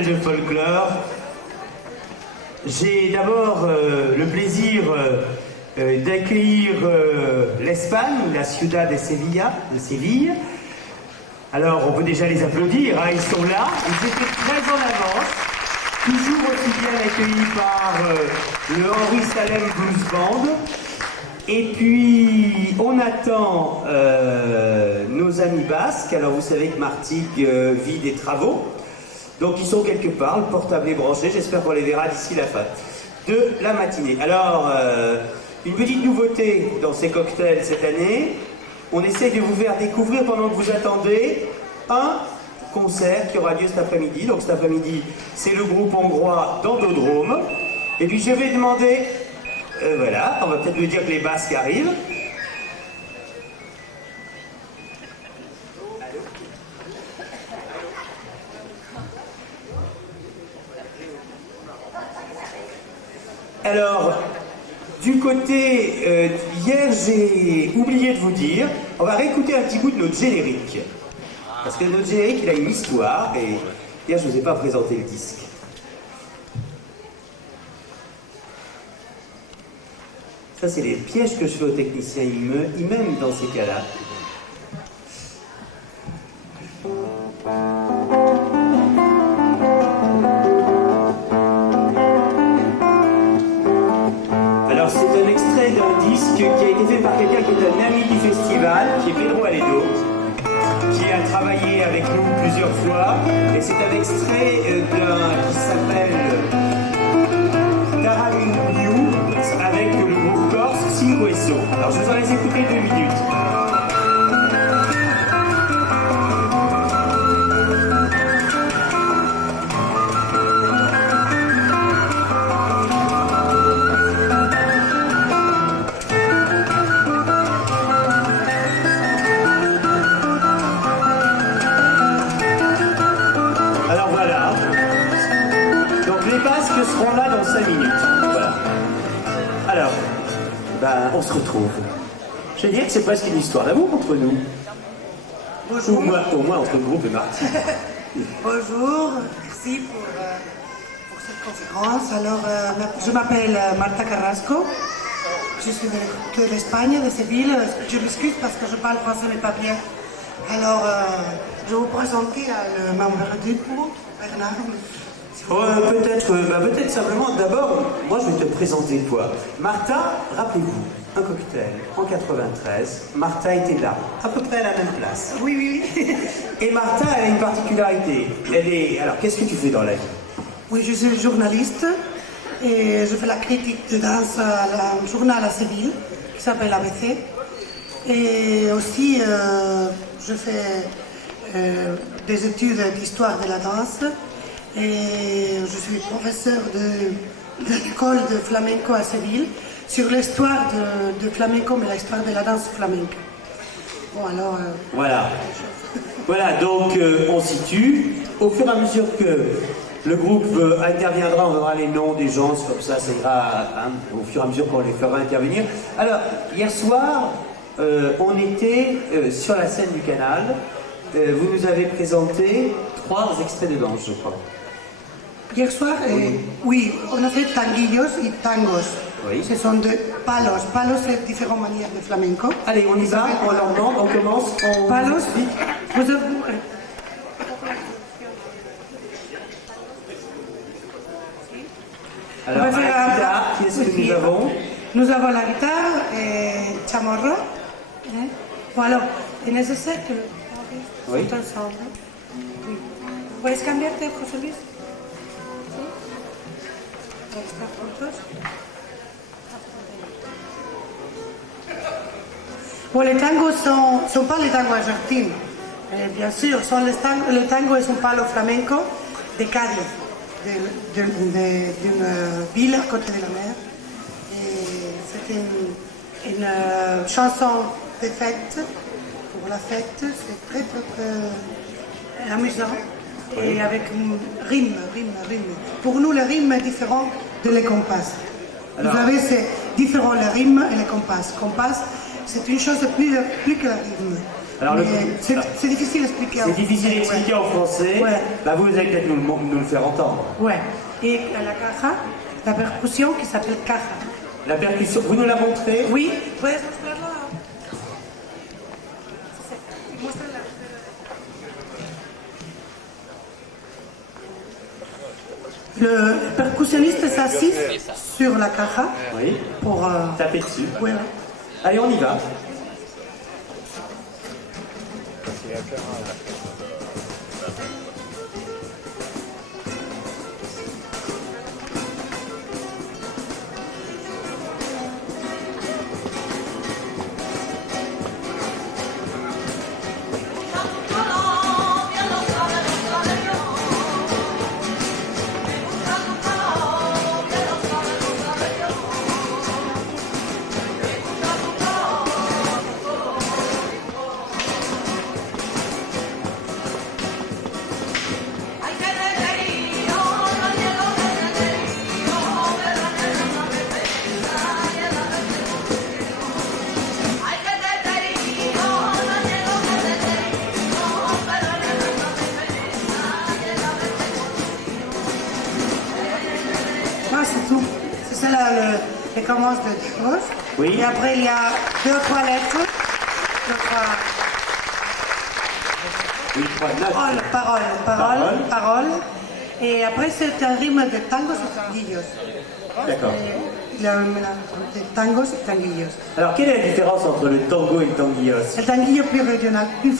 cocktail de folklore. J'ai d'abord le plaisir d'accueillir l'Espagne, la Ciudad de Séville. Alors, on peut déjà les applaudir, hein, ils sont là, ils étaient très en avance, toujours aussi bien accueillis par le Henri Salem Blues Band. Et puis, on attend nos amis basques. Alors, vous savez que Martigues vit des travaux, donc ils sont quelque part, le portable est branché, j'espère qu'on les verra d'ici la fin de la matinée. Alors, une petite nouveauté dans ces cocktails cette année. On essaye de vous faire découvrir pendant que vous attendez un concert qui aura lieu cet après-midi. Donc cet après-midi, c'est le groupe hongrois Dandodrome. Et puis je vais demander, voilà, on va peut-être lui dire que les Basques arrivent. Alors, du côté, hier j'ai oublié de vous dire, on va réécouter un petit bout de notre générique. Parce que notre générique, il a une histoire, et hier je ne vous ai pas présenté le disque. Ça, c'est les pièges que je fais aux techniciens, ils m'aiment dans ces cas-là. Qui a été fait par quelqu'un qui est un ami du festival, qui est Pedro Aledo, qui a travaillé avec nous plusieurs fois, et c'est un extrait qui s'appelle Taranuniu avec le groupe corse Cinqueso. Alors je vous en laisse écouter 2 minutes. Seront là dans 5 minutes. Voilà. Alors, ben, on se retrouve. Je veux dire que c'est presque une histoire d'amour entre nous. Bonjour. Au moins entre le groupe et Martine. Bonjour, merci pour cette conférence. Alors, je m'appelle Marta Carrasco. Je suis de l'Espagne, de Séville. Je m'excuse parce que je parle français mais pas bien. Alors, je vais vous présenter le membre du groupe, Bernard. Peut-être simplement, d'abord, moi je vais te présenter toi. Martha, rappelez-vous, un cocktail en 93, Martha était là, à peu près à la même place. Oui. Et Martha, elle a une particularité. Alors, qu'est-ce que tu fais dans la vie? Oui, je suis journaliste et je fais la critique de danse à un journal à Séville qui s'appelle ABC. Et aussi, je fais des études d'histoire de la danse. Et je suis professeur de l'école de flamenco à Séville sur l'histoire de flamenco, mais l'histoire de la danse flamenca. Bon, alors... Voilà, donc on situe. Au fur et à mesure que le groupe interviendra, on aura les noms des gens, comme ça ira au fur et à mesure qu'on les fera intervenir. Alors, hier soir, on était sur la scène du canal. Vous nous avez présenté 3 extraits de danse, je crois. Hier soir, oui, on a fait tanguillos et tangos. Oui. Ce sont deux palos. Palos, c'est différentes manières de flamenco. Allez, on y va, on leur demande, on commence. Palos, vous avez... Alors, à la guitare, qui est-ce que nous avons? Nous avons la guitare et chamorro. Bon, alors, est nécessaire que oui. Tout ensemble. Oui. ¿Puedes cambiarte, José Luis? Bon, les tangos sont pas les tangos argentins. Bien sûr, le tango est un palo flamenco de Cádiz, d'une ville à côté de la mer. C'est une chanson de fête, pour la fête, c'est très amusant. Et avec rime. Pour nous, le rime est différent de les compas. Vous savez, c'est différent le rime et les compas. Compas, c'est une chose plus que le rythme. Alors, c'est difficile à expliquer. C'est difficile à expliquer en français. Ouais. Bah, vous allez peut-être nous le faire entendre. Ouais. Et la caja, la percussion qui s'appelle caja. La percussion, vous nous la montrez? Oui, puedes mostrarla. Muéstrala. Le percussionniste s'assit sur la caja Oui. pour Taper dessus. ouais. Allez, on y va. Ah, c'est tout. C'est ça les commences de gauche. Oui. Et après, il y a 2 ou 3 lettres. 2 Oui, 3 notes. parole. Et après, c'est un rythme de tangos et tanguillos. D'accord. Il y a un mélange de tangos et tanguillos. Alors, quelle est la différence entre le tango et le tanguillos? Le tanguillo plus régional, plus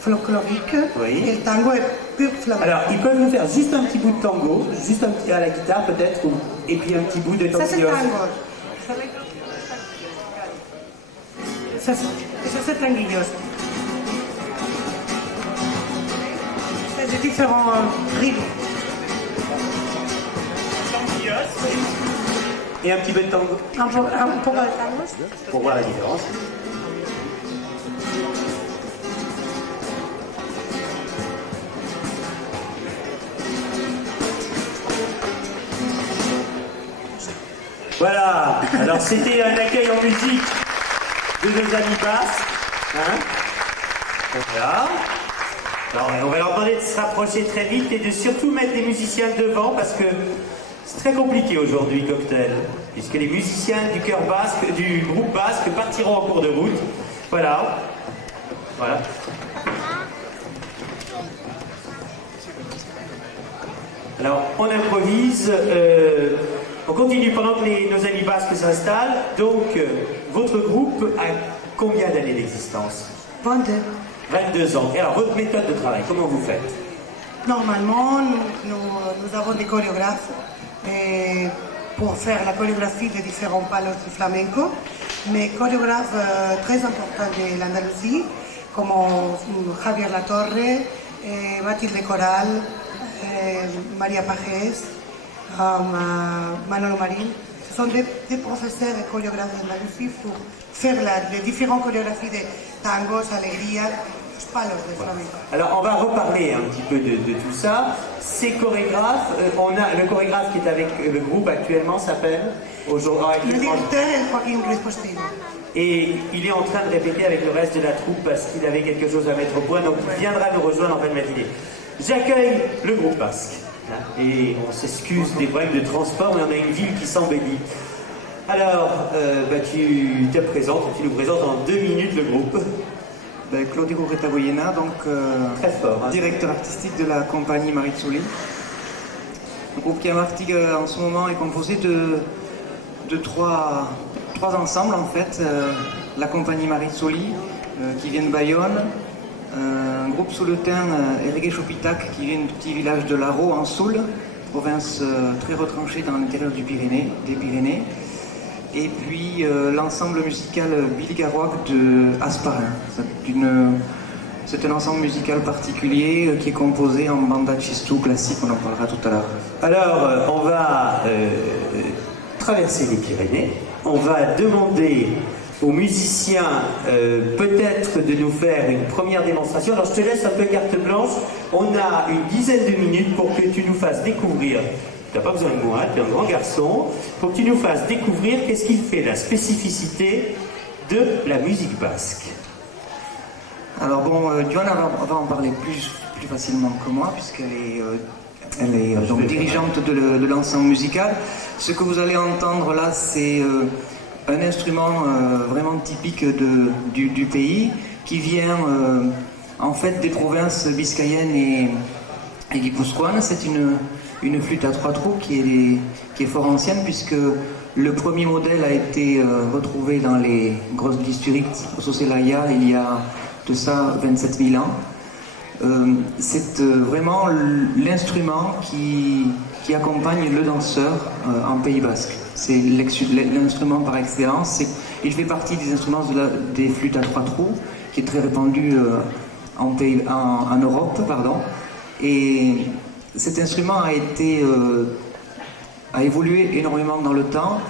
folklorique. Oui. Et le tango est plus flamenco. Alors, ils peuvent nous faire juste un petit bout de tango, juste un petit à la guitare peut-être, et puis un petit bout de Ça, c'est tanguillos. tango. Ça, c'est tanguillos. C'est des différents rythmes. Et un petit peu de tango, Un peu de tango. pour voir la différence. Voilà, alors c'était un accueil en musique de nos amis basques. Hein, voilà. Alors, on va leur demander de se rapprocher très vite et de surtout mettre les musiciens devant parce que c'est très compliqué aujourd'hui, Cocktail, puisque les musiciens du chœur basque, du groupe basque partiront en cours de route. Voilà. Voilà. Alors, on improvise, on continue pendant que nos amis basques s'installent. Donc, votre groupe a combien d'années d'existence? 22. 22 ans. Et alors, votre méthode de travail, comment vous faites? Normalement, nous avons des chorégraphes pour faire la chorégraphie des différents palos du flamenco, mais chorégraphes très importants de l'Andalousie, comme Javier Latorre, Mathilde Coral, Maria Pajes, Manolo Marín. Ce sont des professeurs et chorégraphes d'Andalousie pour faire les différentes chorégraphies de tangos, alegría, los palos de flamenco. Alors, on va reparler un petit peu de tout ça. Ces chorégraphes, le chorégraphe qui est avec le groupe actuellement s'appelle aujourd'hui. Le directeur est Joaquín Crespo-Estino. Et il est en train de répéter avec le reste de la troupe parce qu'il avait quelque chose à mettre au point, donc il viendra nous rejoindre en fin de matinée. J'accueille le groupe basque. Et on s'excuse des problèmes de transport, mais on a une ville qui s'embellit. Alors, tu te présentes, tu nous présentes en 2 minutes le groupe. Claudio Retagoyena, donc Très fort. Hein. directeur artistique de la compagnie Marizzoli. Le groupe qui est marqué en ce moment est composé de trois ensembles en fait. La compagnie Marizzoli qui vient de Bayonne, un groupe souletain Ergue Chopitac qui vient du petit village de Laro en Soule, province très retranchée dans l'intérieur des Pyrénées. Et puis l'ensemble musical Billy Garouac de Asparin. C'est un ensemble musical particulier qui est composé en banda chistou classique, on en parlera tout à l'heure. Alors, on va traverser les Pyrénées. On va demander aux musiciens peut-être de nous faire une première démonstration. Alors, je te laisse un peu carte blanche. On a une dizaine de minutes pour que tu nous fasses découvrir. Tu n'as pas besoin de moi, tu es un grand garçon, pour que tu nous fasses découvrir qu'est-ce qui fait la spécificité de la musique basque. Alors bon, Joanne va en parler plus facilement que moi, puisqu'elle est donc dirigeante de l'ensemble musical. Ce que vous allez entendre là, c'est un instrument vraiment typique du pays, qui vient en fait des provinces biscayennes et guipuscoanes. C'est une flûte à 3 trous qui est fort ancienne, puisque le premier modèle a été retrouvé dans les grosses districts au Soselaya il y a de ça 27 000 ans. C'est vraiment l'instrument qui accompagne le danseur en Pays Basque. C'est l'instrument par excellence. Il fait partie des instruments des flûtes à 3 trous, qui est très répandu en Europe. Et cet instrument a évolué énormément dans le temps,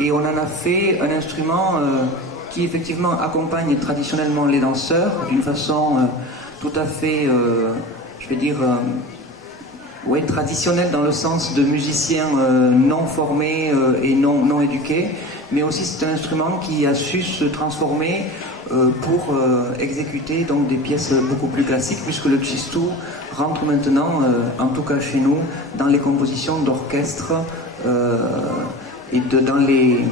et on en a fait un instrument qui effectivement accompagne traditionnellement les danseurs d'une façon tout à fait, je vais dire, traditionnelle, dans le sens de musiciens non formés et non éduqués, mais aussi c'est un instrument qui a su se transformer pour exécuter donc des pièces beaucoup plus classiques, puisque le tchistou rentre maintenant, en tout cas chez nous, dans les compositions d'orchestre et dans les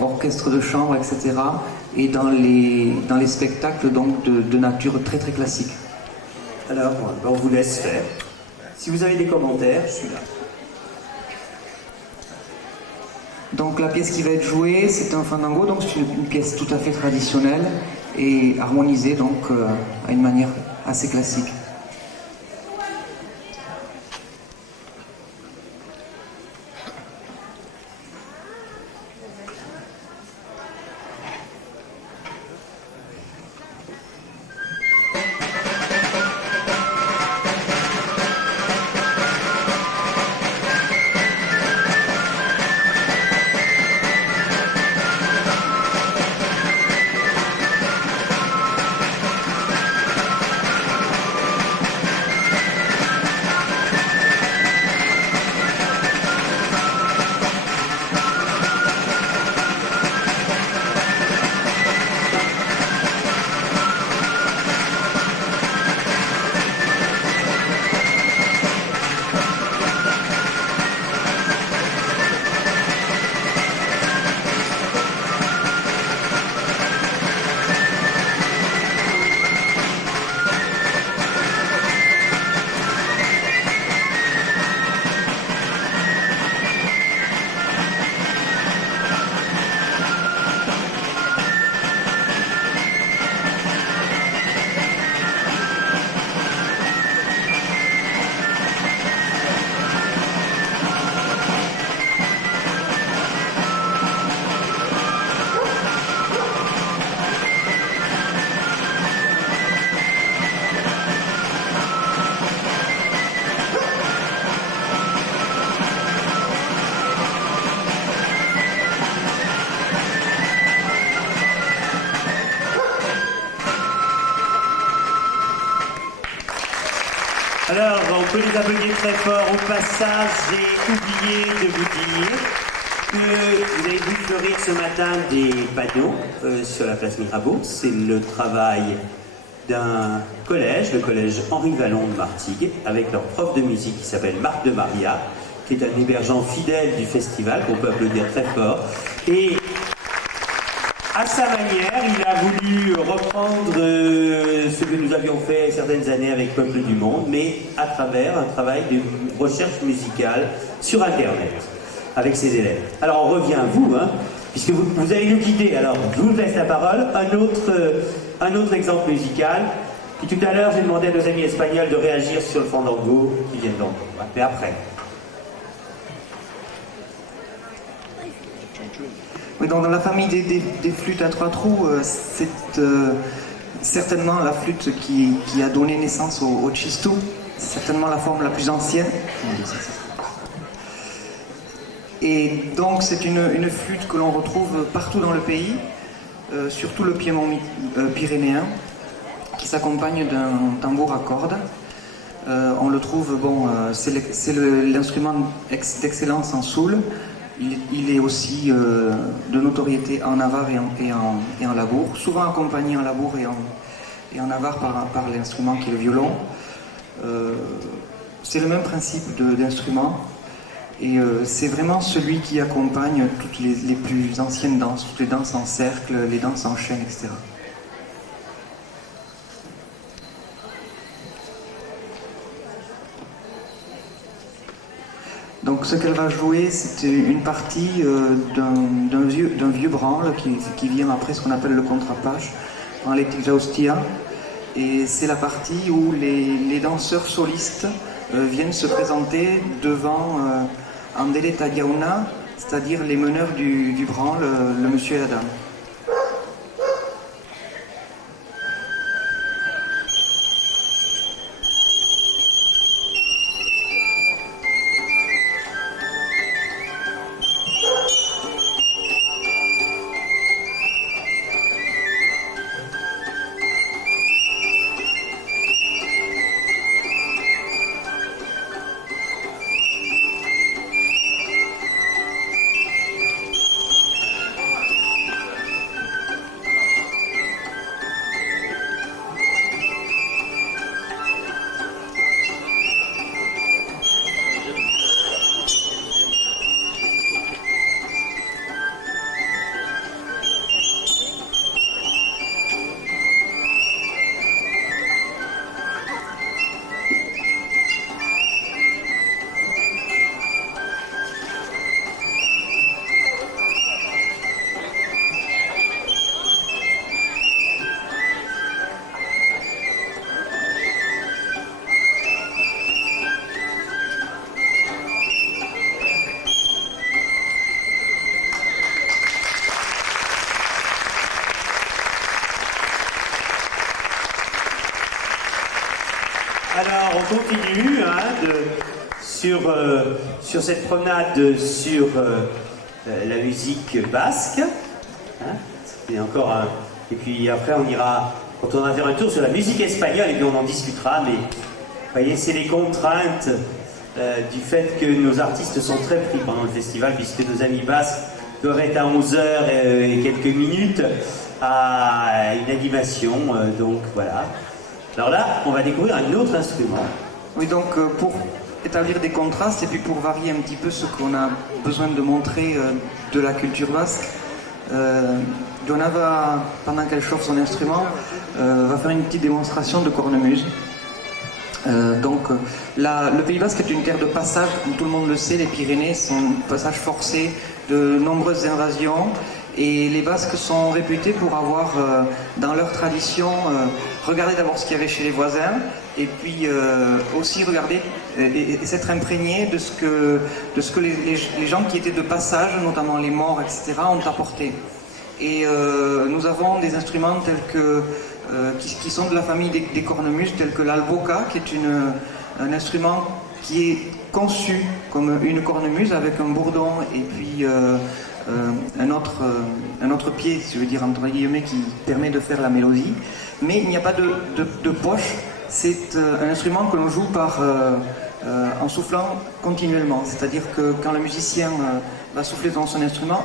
orchestres de chambre, etc., et dans les spectacles donc de nature très très classique. Alors, on vous laisse faire. Si vous avez des commentaires, je suis là. Donc la pièce qui va être jouée, c'est un fandango, donc c'est une pièce tout à fait traditionnelle et harmonisée donc à une manière assez classique. Alors, on peut les applaudir très fort. Au passage, j'ai oublié de vous dire que vous avez vu fleurir ce matin des panneaux sur la place Mirabeau. C'est le travail d'un collège, le collège Henri Vallon de Martigues, avec leur prof de musique qui s'appelle Marc de Maria, qui est un hébergeant fidèle du festival, qu'on peut applaudir très fort. Et à sa manière, il a voulu reprendre ce que nous avions fait certaines années avec Peuple du Monde, mais à travers un travail de recherche musicale sur Internet, avec ses élèves. Alors on revient à vous, puisque vous allez nous guider. Alors je vous laisse la parole. Un autre exemple musical. Puis tout à l'heure, j'ai demandé à nos amis espagnols de réagir sur le fandango qui viennent donc. Mais après. Oui, donc dans la famille des flûtes à 3 trous, c'est certainement la flûte qui a donné naissance au tchistou. C'est certainement la forme la plus ancienne. Et donc c'est une flûte que l'on retrouve partout dans le pays, surtout le piémont pyrénéen, qui s'accompagne d'un tambour à cordes. On le trouve, c'est l'instrument d'excellence en soul. Il est aussi de notoriété en Navarre et en labour, souvent accompagné en labour et en Navarre par l'instrument qui est le violon. C'est le même principe d'instrument, et c'est vraiment celui qui accompagne toutes les plus anciennes danses, toutes les danses en cercle, les danses en chaîne, etc. Donc ce qu'elle va jouer, c'est une partie d'un vieux branle qui vient après ce qu'on appelle le contrapage, en l'Etijaustia. Et c'est la partie où les danseurs solistes viennent se présenter devant Andele Tadiauna, c'est-à-dire les meneurs du branle, le monsieur et la dame. Alors, on continue sur cette promenade sur la musique basque. Et encore et puis après, on ira, quand on va faire un tour sur la musique espagnole, et puis on en discutera. Mais vous voyez, c'est les contraintes du fait que nos artistes sont très pris pendant le festival, puisque nos amis basques doivent être à 11h et quelques minutes à une animation. Donc voilà. Alors là, on va découvrir un autre instrument. Oui, donc pour établir des contrastes et puis pour varier un petit peu ce qu'on a besoin de montrer de la culture basque, Donna va, pendant qu'elle chauffe son instrument, va faire une petite démonstration de cornemuse. Le Pays Basque est une terre de passage, comme tout le monde le sait. Les Pyrénées sont un passage forcé de nombreuses invasions. Et les Basques sont réputés pour avoir, dans leur tradition, regardé d'abord ce qu'il y avait chez les voisins, et puis aussi regarder et s'être imprégné de ce que les gens qui étaient de passage, notamment les morts, etc., ont apporté. Et nous avons des instruments tels que, qui sont de la famille des cornemuses, tels que l'alboca, qui est un instrument qui est conçu comme une cornemuse avec un bourdon et puis un autre pied, si je veux dire entre guillemets, qui permet de faire la mélodie. Mais il n'y a pas de poche, c'est un instrument que l'on joue en soufflant continuellement. C'est-à-dire que quand le musicien va souffler dans son instrument,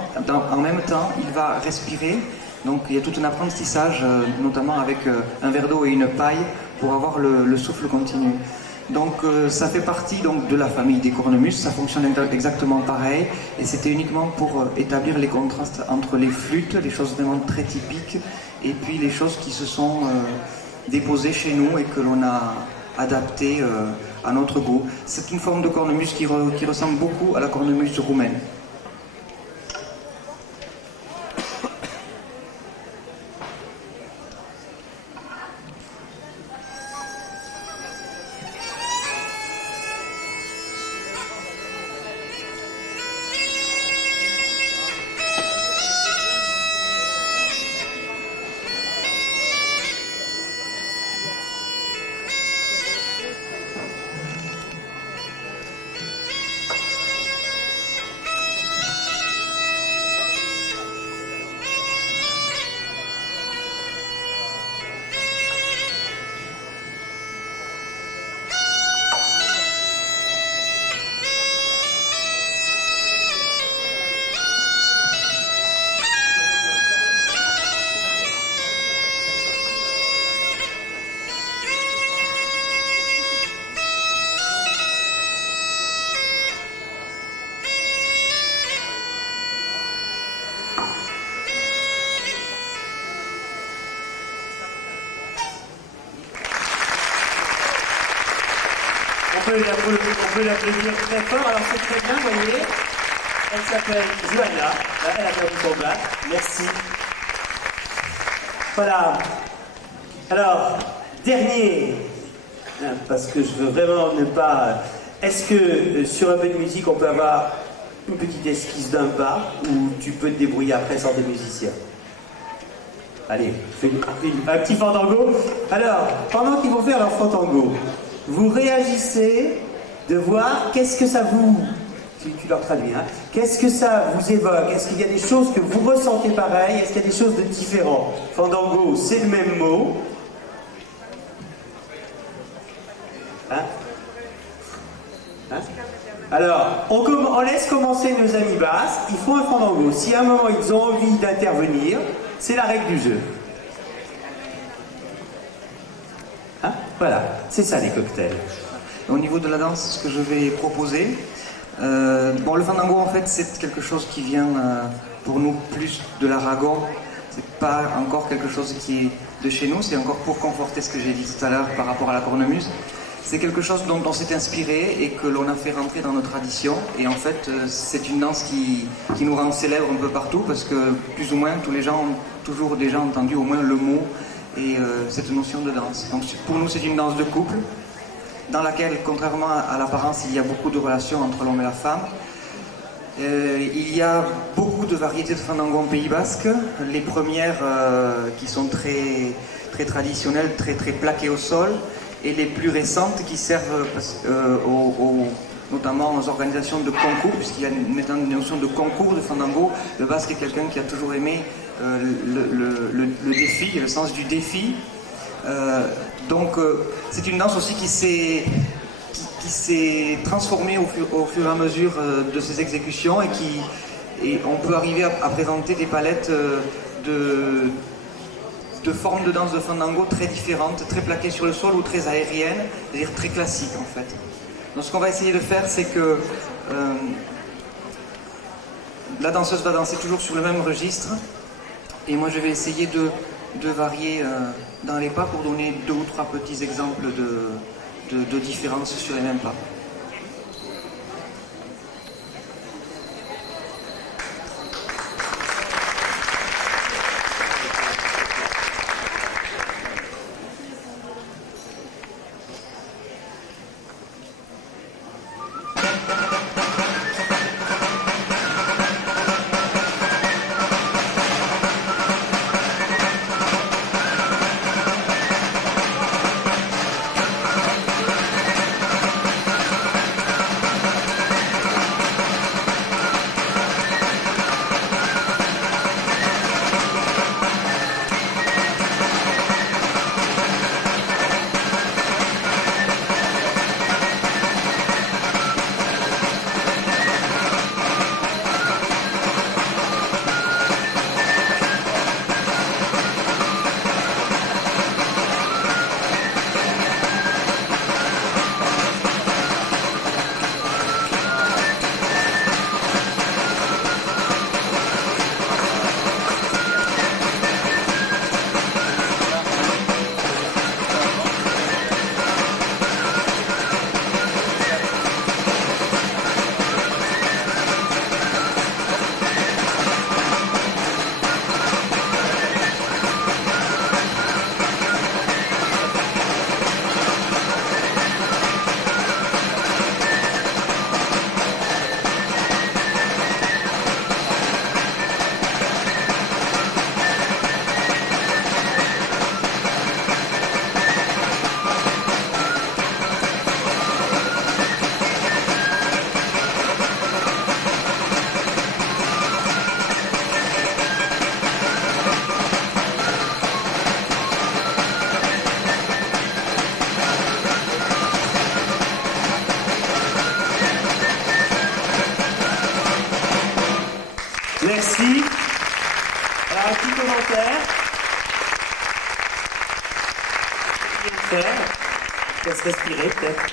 en même temps il va respirer. Donc il y a tout un apprentissage, notamment avec un verre d'eau et une paille, pour avoir le souffle continu. Donc ça fait partie donc, de la famille des cornemuses, ça fonctionne exactement pareil, et c'était uniquement pour établir les contrastes entre les flûtes, les choses vraiment très typiques, et puis les choses qui se sont déposées chez nous et que l'on a adaptées à notre goût. C'est une forme de cornemuse qui ressemble beaucoup à la cornemuse roumaine. peut l'applaudir très fort. Alors c'est très bien, vous voyez. Elle s'appelle Johanna. Elle a perdu son bac. Merci. Voilà. Alors, dernier, parce que je veux vraiment ne pas... Est-ce que sur un peu de musique, on peut avoir une petite esquisse d'un pas, ou tu peux te débrouiller après sans des musiciens? Allez, fais un petit fandango. Alors, pendant qu'ils vont faire leur fandango, vous réagissez de voir qu'est-ce que ça vous... Tu leur traduis, hein? Qu'est-ce que ça vous évoque? Est-ce qu'il y a des choses que vous ressentez pareil? Est-ce qu'il y a des choses de différents? Fandango, c'est le même mot. Hein? Hein? Alors, on laisse commencer nos amis basques. Ils font un fandango. Si à un moment ils ont envie d'intervenir, c'est la règle du jeu. Hein? Voilà, c'est ça les cocktails. Au niveau de la danse, ce que je vais proposer, bon, le fandango en fait c'est quelque chose qui vient pour nous plus de l'Aragon. C'est pas encore quelque chose qui est de chez nous, c'est encore pour conforter ce que j'ai dit tout à l'heure par rapport à la cornemuse. C'est quelque chose dont on s'est inspiré et que l'on a fait rentrer dans nos traditions. Et en fait, c'est une danse qui nous rend célèbres un peu partout parce que plus ou moins tous les gens ont toujours déjà entendu au moins le mot et cette notion de danse. Donc pour nous, c'est une danse de couple dans laquelle, contrairement à l'apparence, il y a beaucoup de relations entre l'homme et la femme. Il y a beaucoup de variétés de fandango en Pays Basque. Les premières qui sont très, très traditionnelles, très, très plaquées au sol, et les plus récentes qui servent notamment aux organisations de concours, puisqu'il y a une notion de concours de fandango. Le Basque est quelqu'un qui a toujours aimé le défi, le sens du défi. Donc c'est une danse aussi qui s'est transformée au fur et à mesure de ses exécutions et on peut arriver à présenter des palettes de formes de danse de fandango très différentes, très plaquées sur le sol ou très aériennes, c'est-à-dire très classiques en fait. Donc ce qu'on va essayer de faire, c'est que la danseuse va danser toujours sur le même registre et moi je vais essayer de varier dans les pas pour donner 2 ou 3 petits exemples de différences sur les mêmes pas. Merci. Alors, un petit commentaire. On va se respirer, peut-être.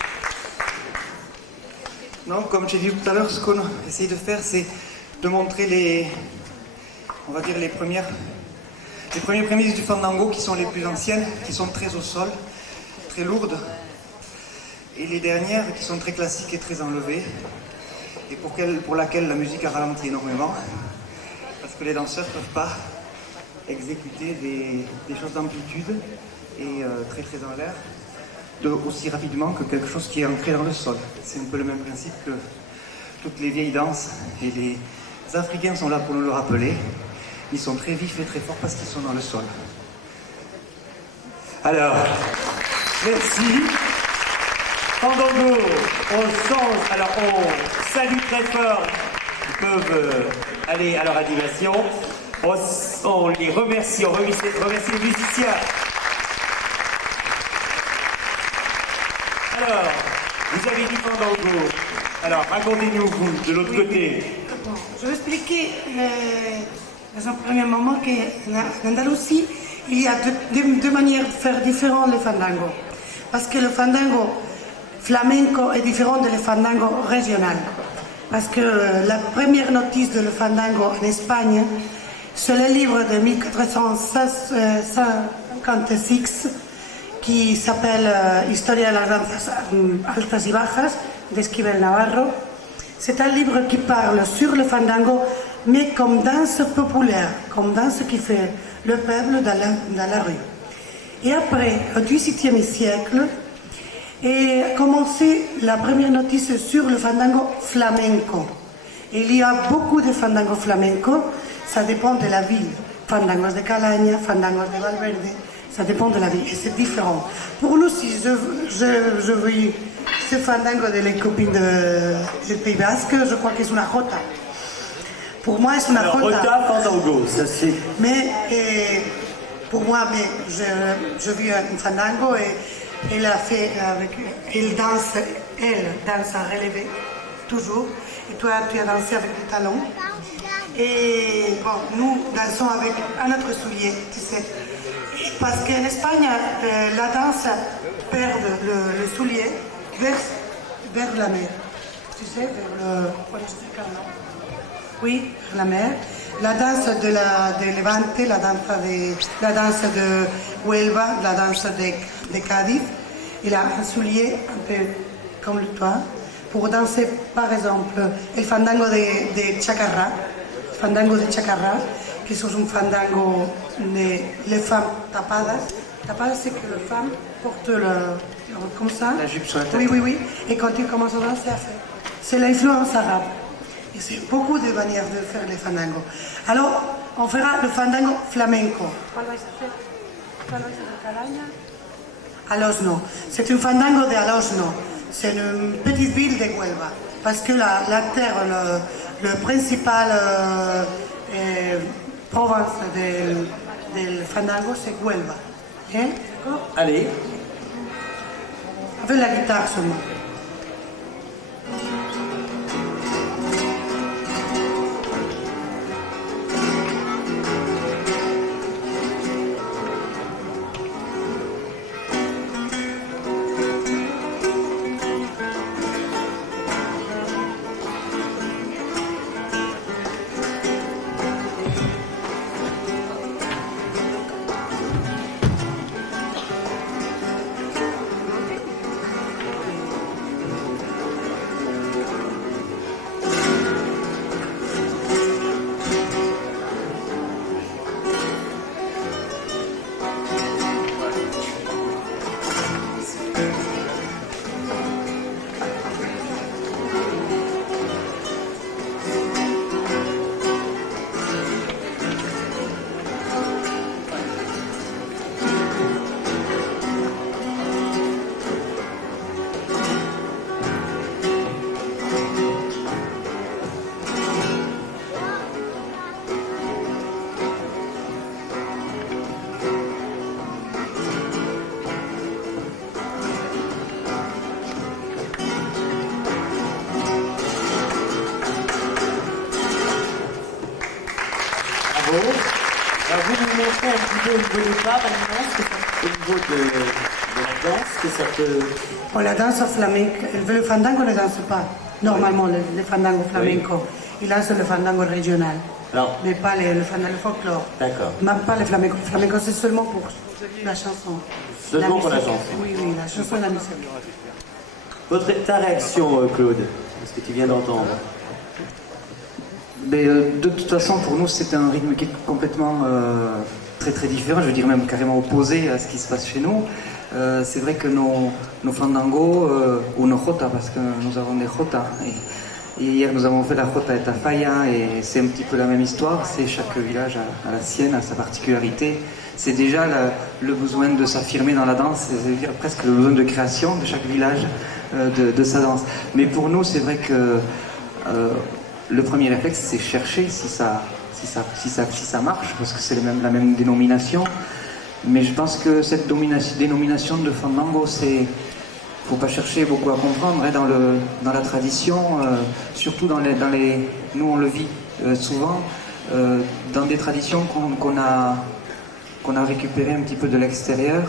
Non, comme j'ai dit tout à l'heure, ce qu'on essaye de faire, c'est de montrer on va dire les premières prémices du fandango qui sont les plus anciennes, qui sont très au sol, très lourdes. Et les dernières qui sont très classiques et très enlevées, et pour laquelle la musique a ralenti énormément, parce que les danseurs ne peuvent pas exécuter des choses d'amplitude et très très en l'air aussi rapidement que quelque chose qui est ancré dans le sol. C'est un peu le même principe que toutes les vieilles danses, et les Africains sont là pour nous le rappeler. Ils sont très vifs et très forts parce qu'ils sont dans le sol. Alors, merci. Fandango, on salue très fort. Ils peuvent aller à leur animation. On les remercie, on remercie les musiciens. Alors, vous avez dit Fandango. Alors, racontez-nous, vous, de l'autre côté. Bon, je vais expliquer dans un premier moment qu'en Andalousie, il y a deux manières de faire différents les fandangos. Parce que le fandango flamenco est différent de le fandango régional. Parce que la première notice de le fandango en Espagne, c'est le livre de 1456 qui s'appelle Historia de las danzas altas y bajas d'Esquivel Navarro. C'est un livre qui parle sur le fandango, mais comme danse populaire, comme danse qui fait le peuple dans la rue. Et après, au XVIIIe siècle, est commencé la première notice sur le fandango flamenco. Il y a beaucoup de fandango flamenco, ça dépend de la ville. Fandangos de Calaña, fandangos de Valverde, ça dépend de la ville et c'est différent. Pour nous, si je vis ce fandango de les copines du Pays Basque, je crois que c'est una jota. Pour moi, c'est una jota. Jota fandango, ça c'est. Mais pour moi, je vis un fandango et elle a fait elle danse à relever, toujours. Et toi, tu as dansé avec des talons. Et bon, nous dansons avec un autre soulier, tu sais. Parce qu'en Espagne, la danse perd le soulier vers la mer. Tu sais, vers le... Oui, vers la mer. La danse de Levante, la danse de Huelva, la danse de Cádiz. Il a un soulier un peu comme le toi pour danser, par exemple, le fandango de Chacarra. Fandango de Chacarra, qui sont un fandango les femmes tapadas. Tapadas, c'est que les femmes portent comme ça. La jupe sur la tête. Oui, oui, oui. Et quand tu commences à danser, c'est l'influence arabe. Et c'est beaucoup de manières de faire les fandangos. Alors, on fera le fandango flamenco. ¿Cuál vais a hacer? ¿Cuál vais a hacer? Calaña? Alosno. C'est un fandango de Alosno. C'est une petite ville de Huelva. Parce que la terre, le principal province del fandango, c'est Huelva. Hein? D'accord? Allez. Avec la guitare seulement. Alors vous nous montrez un petit peu au niveau des pas maintenant, au niveau de la danse, que ça peut... Bon, la danse flamenca, le fandango ne danse pas. Normalement, le fandango flamenco, il lance le fandango régional. Alors, mais pas le folklore. D'accord. Même pas le flamenco. Le flamenco, c'est seulement pour la chanson. Seulement pour la chanson. Oui, oui, la chanson et la musique. Ta réaction, Claude, ce que tu viens d'entendre? Mais, de toute façon, pour nous, c'est un rythme qui est complètement très très différent, je veux dire même carrément opposé à ce qui se passe chez nous. C'est vrai que nos fandangos, ou nos jotas, parce que nous avons des jotas, et hier nous avons fait la jota et Tafaya, et c'est un petit peu la même histoire, c'est chaque village a la sienne, a sa particularité. C'est déjà le besoin de s'affirmer dans la danse, c'est-à-dire presque le besoin de création de chaque village de sa danse. Mais pour nous, c'est vrai que le premier réflexe, c'est chercher si ça marche, parce que c'est la même dénomination. Mais je pense que cette dénomination de fandango, faut pas chercher beaucoup à comprendre, hein, dans la tradition, surtout nous on le vit souvent, dans des traditions qu'on a récupérées un petit peu de l'extérieur.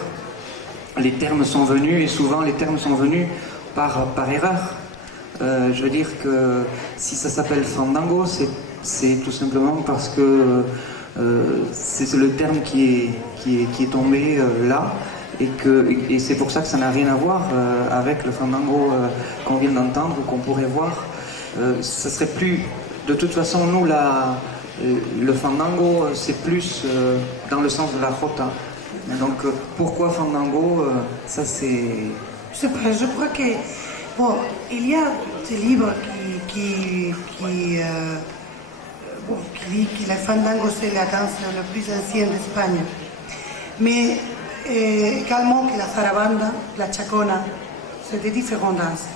Les termes sont venus, et souvent les termes sont venus par erreur. Je veux dire que si ça s'appelle fandango, c'est tout simplement parce que c'est le terme qui est tombé là, et c'est pour ça que ça n'a rien à voir avec le fandango qu'on vient d'entendre ou qu'on pourrait voir. Ça serait plus, de toute façon, nous le fandango, c'est plus dans le sens de la jota. Donc pourquoi fandango, ça c'est... Je sais pas, je crois que bon, il y a des livres qui dit que le fandango c'est la danse la plus ancienne d'Espagne. Mais également que la zarabanda, la chacona, c'est des différentes danses.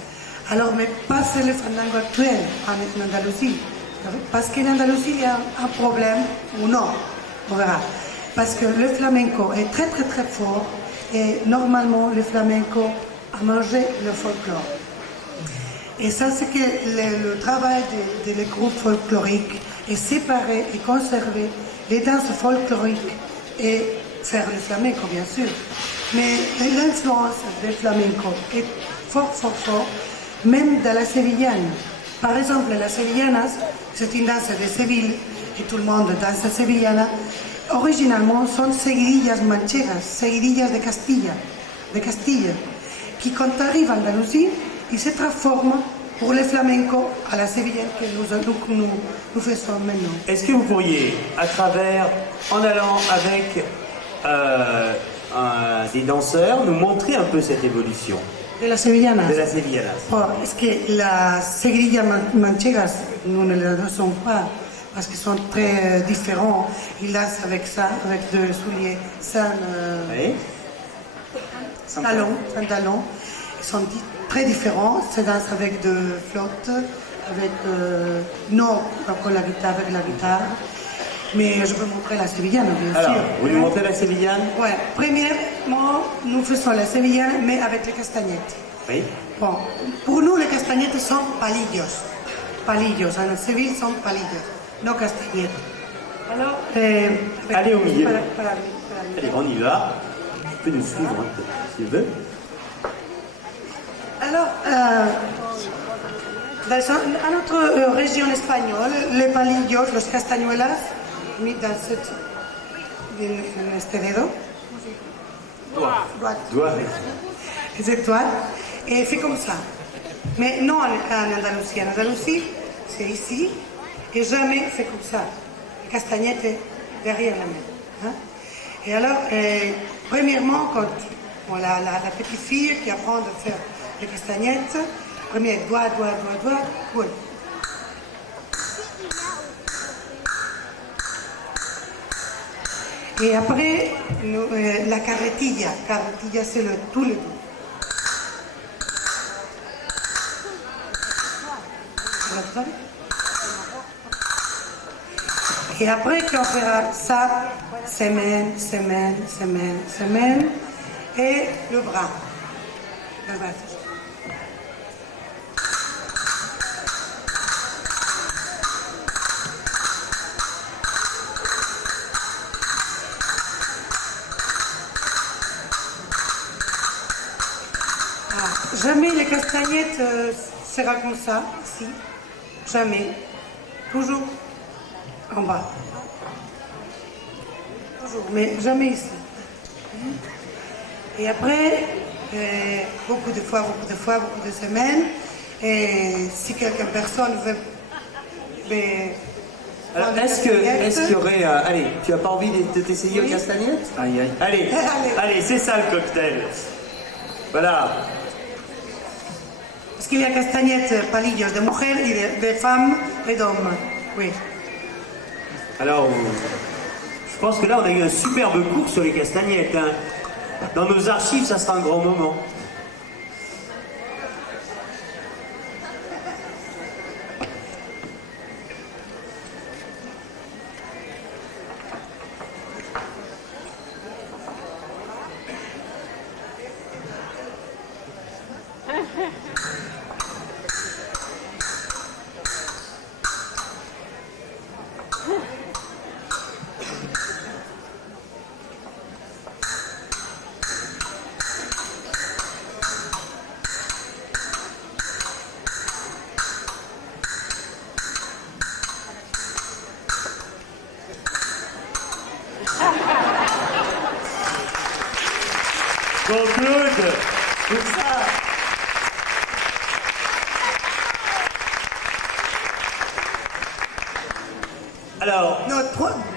Alors, mais pas c'est le fandango actuel en Andalousie. Parce qu'en Andalousie, il y a un problème, ou non, on verra. Parce que le flamenco est très très très fort, et normalement le flamenco a mangé le folklore. Et ça, c'est que le travail des groupes folkloriques est séparer et conserver les danses folkloriques et faire le flamenco, bien sûr. Mais l'influence du flamenco est fort, même dans la sévillane. Par exemple, la sevillana, c'est une danse de Séville, et tout le monde danse la sevillana. Originalement, sont seguidillas manchegas, seguidillas de Castilla, qui, quand arrivent en Andalousie, ils se transforment pour le flamenco à la sévillane que nous faisons maintenant. Est-ce que vous pourriez, en allant avec des danseurs, nous montrer un peu cette évolution De la sevillana. de la sevillana? Bon, est-ce que la seguidilla manchegas, nous ne les dansons pas parce qu'ils sont très différents. Ils dansent avec ça, avec des souliers sans talons. Ils sont très différents. Ils dansent avec de flottes, avec non avec la guitare. Mais je peux montrer la sevillane, bien sûr. Alors, vous nous montrez la sevillane? Oui. Premièrement, nous faisons la sevillane, mais avec les castagnettes. Oui. Bon, pour nous, les castagnettes sont palillos. Palillos, en Séville, sont palillos, non castagnettes. Alors, allez au milieu. Para Allez, on y va. Tu peux nous suivre, hein, si tu veux. Alors, dans notre région espagnole, les palillos, los castañuelas, mis dans este dedo. Doigt. C'est toi. Et c'est comme ça. Mais non en Andalousie. En Andalousie, c'est ici. Et jamais c'est comme ça. La castagnette est derrière la main. Hein? Et alors, premièrement, quand la petite fille qui apprend de faire les castagnettes, premier doigt, cool. Et après, la carretilla. Carretilla, c'est tout le dos. Et après qu'on fera ça, semaine, et le bras. Jamais les castagnettes sera comme ça, ici. Jamais. Toujours en bas. Toujours, mais jamais ici. Et après, beaucoup de fois, beaucoup de semaines. Et si personne veut... Alors, est-ce qu'il y aurait... allez, tu n'as pas envie de t'essayer Oui. aux castagnettes? Aïe, aïe. Allez, allez, c'est ça le cocktail. Voilà. Parce qu'il y a castagnettes, palillos de mujeres et de femmes et d'hommes. Oui. Alors, je pense que là, on a eu un superbe cours sur les castagnettes. Hein. Dans nos archives, ça sera un grand moment. Bon, Claude, tout ça. Alors, Non,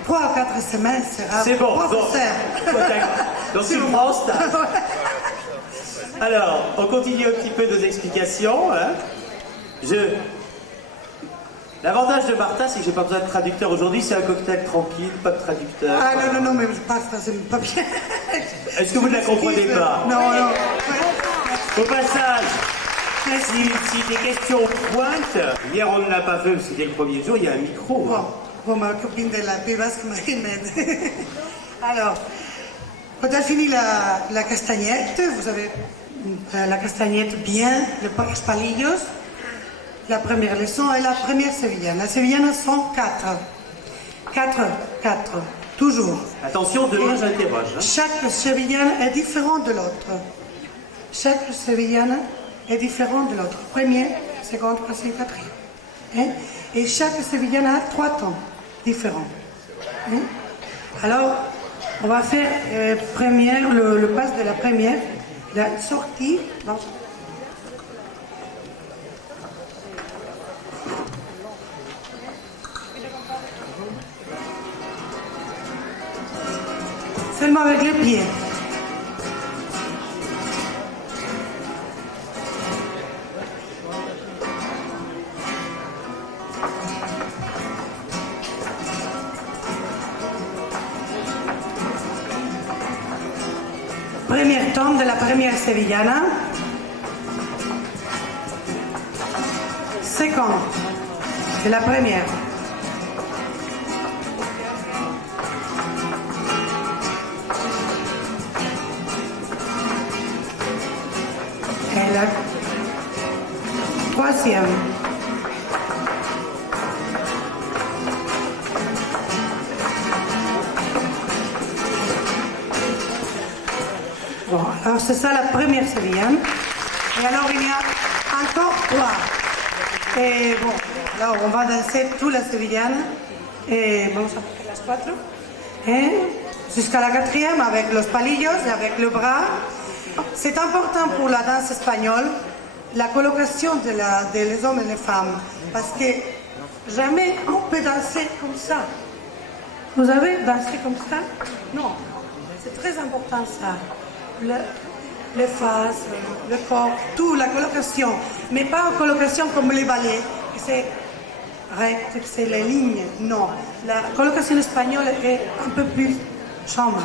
3 à 4 semaines sera c'est bon. professeur. Donc tu me prends en stage. Alors, on continue un petit peu nos explications. Hein. L'avantage de Martha, c'est que j'ai pas besoin de traducteur aujourd'hui, c'est un cocktail tranquille, pas de traducteur. Ah non, mais je passe, c'est pas bien. Est-ce que vous ne la comprenez pas? Non. Au passage, si des questions pointent, hier on ne l'a pas fait, c'était le premier jour, il y a un micro. Hein. Bon, ma copine de la Pays Basque m'aide. Alors, quand elle finit la castagnette, vous avez la castagnette bien, les palillos, la première leçon et la première sévillane. La sévillane sont 4, toujours. Attention, demain j'interroge. Hein. Chaque sévillane est différente de l'autre. Chaque sévillane est différente de l'autre. Première, seconde, troisième, quatrième. Hein? Et chaque sévillane a 3 temps différents. Hein? Alors, on va faire première, le passe de la première, la sortie. Non. Seulement avec les pieds. Premier tome de la première sevillana. Second de la première. Et la troisième. Bon, alors c'est ça la première sévillane. Et alors il y a encore 3. Et bon, alors on va danser toute la sévillane. Et vamos a hacer las 4. Et jusqu'à la 4e avec los palillos et avec le bras. C'est important pour la danse espagnole, la colocation des hommes et des femmes. Parce que jamais on peut danser comme ça. Vous avez dansé comme ça? Non. C'est très important ça. Les faces, le corps, tout, la colocation. Mais pas en colocation comme les ballets. C'est recte, c'est les lignes. Non. La colocation espagnole est un peu plus chambre.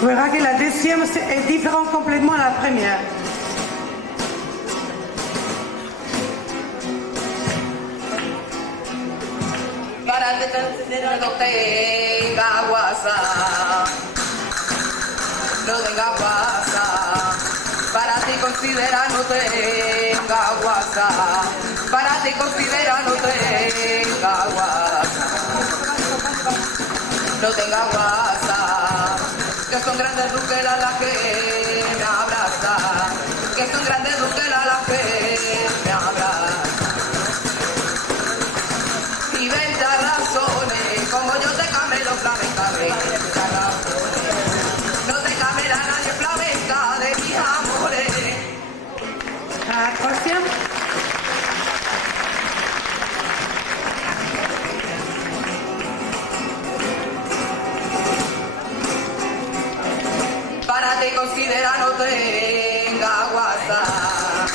Tu verras que la deuxième est différente complètement de la première. Para que no tenga WhatsApp, no tenga WhatsApp. Para ti considera no tenga WhatsApp. Para ti considera no tenga WhatsApp. No tenga WhatsApp. Que son grandes duquelas las que me abrazan. Que son grandes duquelas las que me abrazan. Y 20 razones, como yo te camelo flamenca, 20 razones. No te camela nadie flamenca de mis amores. La troisième. Para ti considera no tenga WhatsApp.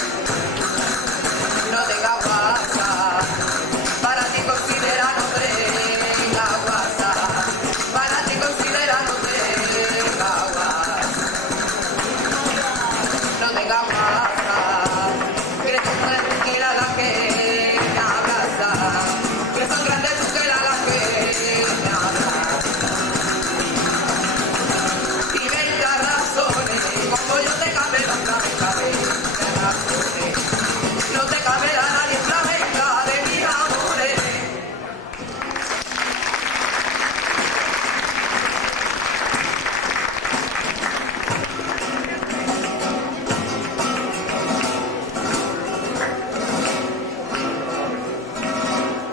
No tenga WhatsApp. Para ti considera no tenga WhatsApp. Para ti considera no tenga WhatsApp. No tenga WhatsApp. Que son grandes duquelas las que me abrazan. Que son grandes duquelas las que me abrazan. Y 20 razones, como yo te camelo flamenca, 20 razones. No te camela nadie flamenca de mis amores.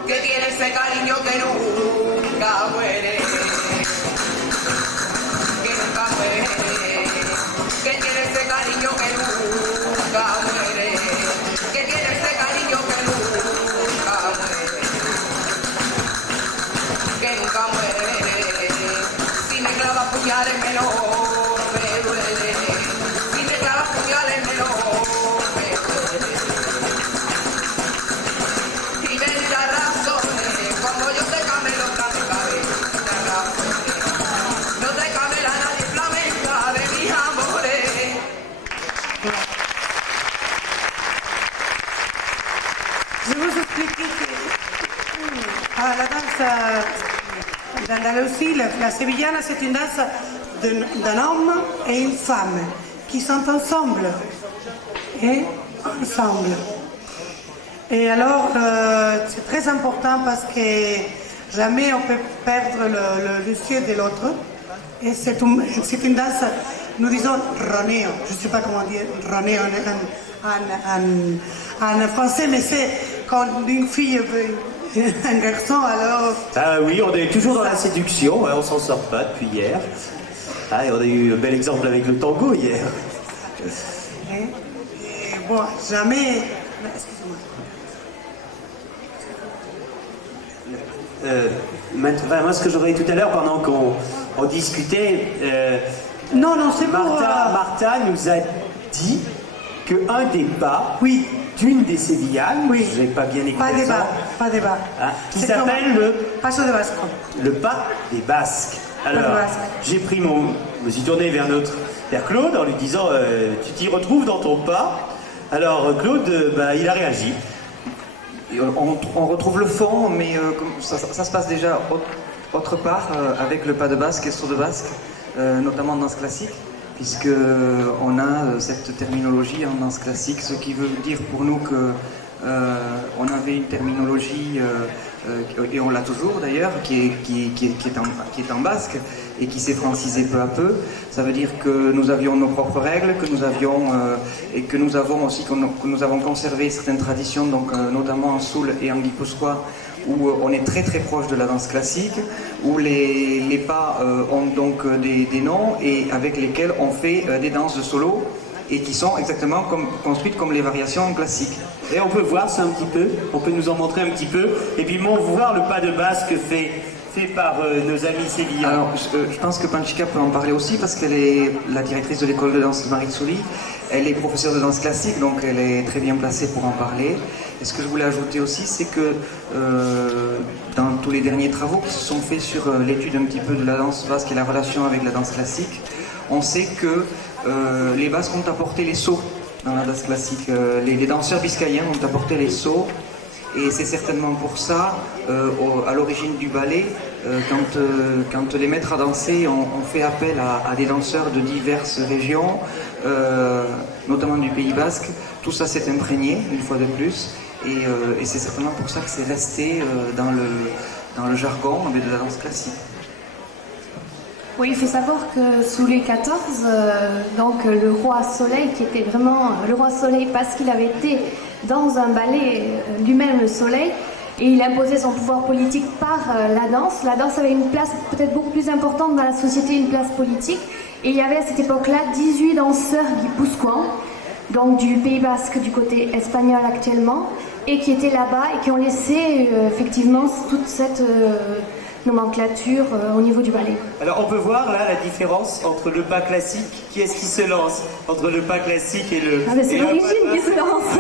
Que tiene ese cariño que nunca muere. Que nunca muere. Que tiene ese cariño que nunca muere. Que tiene ese cariño que nunca muere. Que nunca muere. Si me clavas puñales me duele. Si me clavas puñales me duele. Y 20 razones, como yo te camelo flamenca, 20 razones. No te camela nadie flamenca de mis amores. Je vous explique que la danse d'Andalousie, la sévillane, c'est une danse d'un homme et une femme qui sont ensemble. Et ensemble. Et alors, c'est très important parce que jamais on peut perdre le cieux de l'autre. Et c'est une danse, nous disons roneo. Je ne sais pas comment dire roneo en français, mais c'est quand une fille veut un garçon, alors... Ah oui, on est toujours dans la séduction, hein, on s'en sort pas depuis hier. Ah, et on a eu un bel exemple avec le tango hier. Et bon, jamais... Excusez-moi. Moi, ce que j'aurais dit tout à l'heure, pendant qu'on discutait, Non, c'est pour... Martha nous a dit qu'un des pas Oui. d'une des sévillanes, Oui. je n'ai pas bien écouté Pas débat, ça, pas débat. hein, qui C'est s'appelle comme- le Paso de Basco. pas des Basques. de Alors, Basques. j'ai pris je me suis tourné vers Claude en lui disant tu t'y retrouves dans ton pas. Alors Claude, il a réagi. Et on retrouve le fond, mais ça se passe déjà autre part avec le pas de basque et saut de basque, notamment en danse classique, puisque on a cette terminologie en danse classique, ce qui veut dire pour nous que on avait une terminologie et on l'a toujours d'ailleurs, qui est en basque et qui s'est francisée peu à peu. Ça veut dire que nous avions nos propres règles, que nous avions et que nous avons aussi que nous avons conservé certaines traditions, donc notamment en soul et en guipuscoa, où on est très très proche de la danse classique, où les pas ont donc des noms et avec lesquels on fait des danses de solo et qui sont exactement construites comme les variations classiques. Et on peut voir ça un petit peu, on peut nous en montrer un petit peu, et puis voir le pas de basque fait par nos amis sévillans. Alors, je pense que Panchika peut en parler aussi parce qu'elle est la directrice de l'école de danse Marizzoli. Elle est professeure de danse classique, donc elle est très bien placée pour en parler. Et ce que je voulais ajouter aussi, c'est que dans tous les derniers travaux qui se sont faits sur l'étude un petit peu de la danse basque et la relation avec la danse classique, on sait que les Basques ont apporté les seaux dans la danse classique. Les danseurs biscayens ont apporté les seaux. Et c'est certainement pour ça, à l'origine du ballet, quand les maîtres à danser ont fait appel à des danseurs de diverses régions, notamment du Pays Basque, tout ça s'est imprégné, une fois de plus, et c'est certainement pour ça que c'est resté dans le jargon de la danse classique. Oui, il faut savoir que sous Louis XIV, donc le roi Soleil, qui était vraiment le roi Soleil parce qu'il avait été dans un ballet lui-même le Soleil, et il imposait son pouvoir politique par la danse. La danse avait une place peut-être beaucoup plus importante dans la société, une place politique. Et il y avait à cette époque-là 18 danseurs guipuscoans, donc du Pays Basque, du côté espagnol actuellement, et qui étaient là-bas et qui ont laissé effectivement toute cette nomenclature au niveau du ballet. Alors on peut voir là la différence entre le pas classique, qui est-ce qui se lance entre le pas classique et le... Ah, c'est l'origine qui se lance.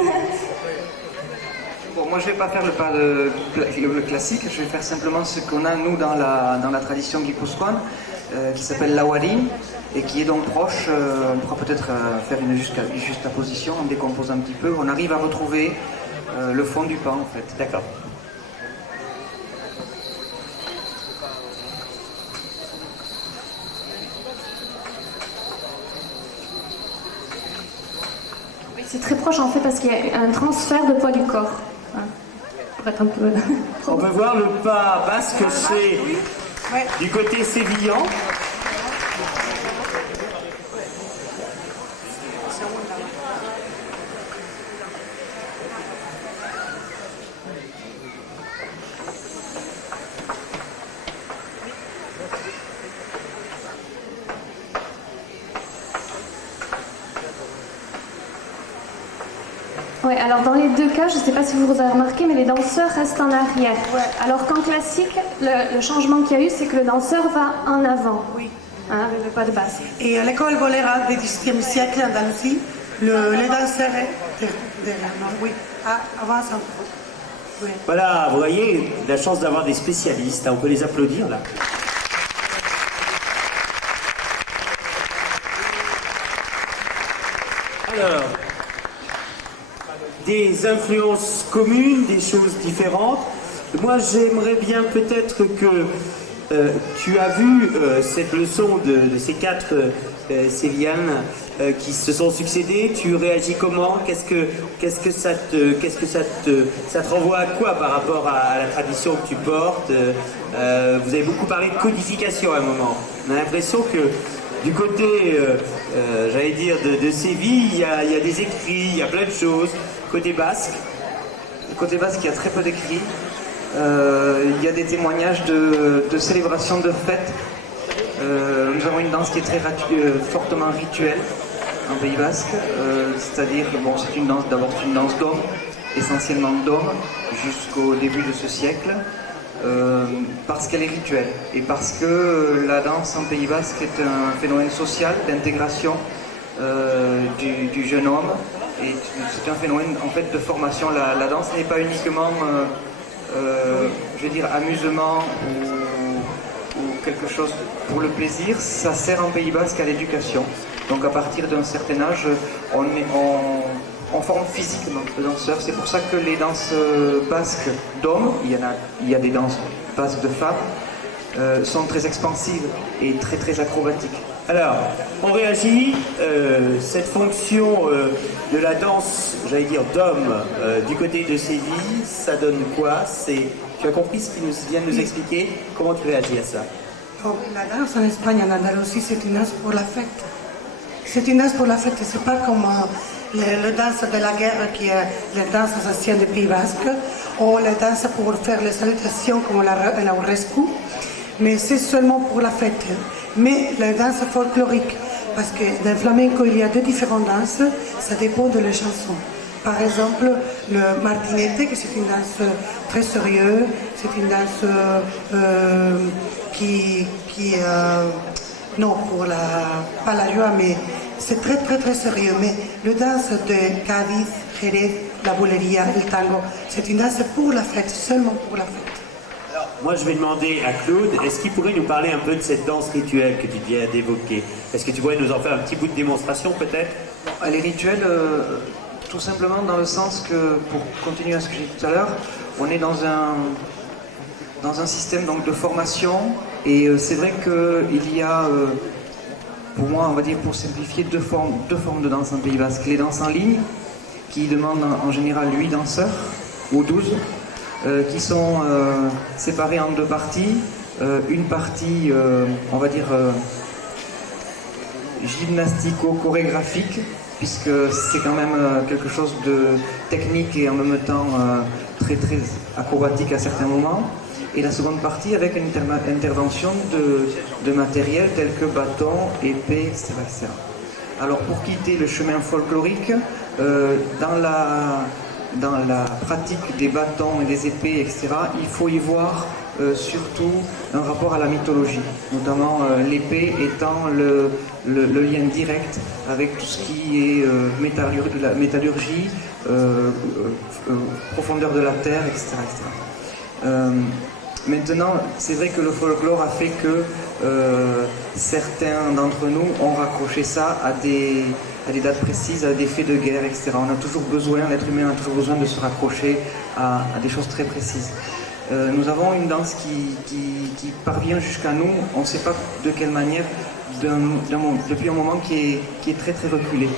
Bon, moi je ne vais pas faire le classique, je vais faire simplement ce qu'on a nous dans la tradition guipuscoane, qui s'appelle l'awari, et qui est donc proche, on pourra peut-être faire une juxtaposition, on décompose un petit peu, on arrive à retrouver le fond du pas en fait. D'accord. C'est très proche en fait parce qu'il y a un transfert de poids du corps. Hein, pour être un peu... On peut voir le pas basque c'est du côté sévillan. Ouais, alors dans les deux cas, je ne sais pas si vous avez remarqué, mais les danseurs restent en arrière. Ouais. Alors qu'en classique, le changement qu'il y a eu, c'est que le danseur va en avant. Oui. Hein, le pas de base. Et à l'école Bolera du XVIIe siècle en Andalousie, les danseurs derrière. Oui, avance un peu. Oui. Voilà, vous voyez, la chance d'avoir des spécialistes, on peut les applaudir là. Alors, des influences communes, des choses différentes. Moi, j'aimerais bien peut-être que tu as vu cette leçon de ces quatre sévillanes qui se sont succédées. Tu réagis comment? Qu'est-ce que ça te renvoie à quoi par rapport à la tradition que tu portes? Vous avez beaucoup parlé de codification à un moment. On a l'impression que du côté, j'allais dire, de Séville, il y a des écrits, il y a plein de choses. Côté basque? Côté basque, il y a très peu d'écrits. Il y a des témoignages de célébrations de fêtes. Nous avons une danse qui est très fortement rituelle en Pays Basque. C'est-à-dire que bon, c'est une danse d'hommes, essentiellement d'hommes, jusqu'au début de ce siècle. Parce qu'elle est rituelle et parce que la danse en Pays Basque est un phénomène social d'intégration du jeune homme et c'est un phénomène en fait de formation. La danse n'est pas uniquement je veux dire amusement ou quelque chose pour le plaisir, ça sert en Pays Basque à l'éducation. Donc à partir d'un certain âge, on forme physiquement le danseur. C'est pour ça que les danses basques d'hommes, il y a des danses basques de femmes, sont très expansives et très très acrobatiques. Alors, on réagit, cette fonction de la danse, j'allais dire d'homme, du côté de Séville, ça donne quoi? Tu as compris ce qu'il vient de nous expliquer? Comment tu réagis à ça? Donc, la danse en Espagne, en Andalousie, c'est une danse pour la fête. C'est une danse pour la fête, c'est pas comme le danse de la guerre qui est les danses anciennes du Pays Basque ou les danses pour faire les salutations comme la Orescu, mais c'est seulement pour la fête. Mais la danse folklorique, parce que dans le flamenco il y a deux différentes danses, ça dépend de la chanson. Par exemple, le martinete, que c'est une danse très sérieuse, c'est une danse non, pas la joie, mais c'est très très très sérieux. Mais le danse de Cadiz, Jerez, la boleria, le tango, c'est une danse pour la fête, seulement pour la fête. Alors, moi je vais demander à Claude, est-ce qu'il pourrait nous parler un peu de cette danse rituelle que tu viens d'évoquer? Est-ce que tu pourrais nous en faire un petit bout de démonstration peut-être? Elle est rituelle tout simplement dans le sens que, pour continuer à ce que j'ai dit tout à l'heure, on est dans un système donc, de formation et c'est vrai qu'il y a, pour moi, on va dire pour simplifier, deux formes de danse en Pays Basque. Les danses en ligne, qui demandent en général 8 danseurs, ou 12, qui sont séparés en deux parties. Une partie, on va dire, gymnastico-chorégraphique, puisque c'est quand même quelque chose de technique et en même temps très très acrobatique à certains moments. Et la seconde partie avec une intervention de matériel tel que bâton, épée, etc., etc. Alors pour quitter le chemin folklorique, dans la pratique des bâtons et des épées, etc., il faut y voir surtout un rapport à la mythologie, notamment l'épée étant le lien direct avec tout ce qui est métallurgie, profondeur de la terre, etc. etc. Maintenant, c'est vrai que le folklore a fait que certains d'entre nous ont raccroché ça à des dates précises, à des faits de guerre, etc. On a toujours besoin, l'être humain a toujours besoin de se raccrocher à des choses très précises. Nous avons une danse qui parvient jusqu'à nous, on ne sait pas de quelle manière, depuis un moment qui est très très reculé.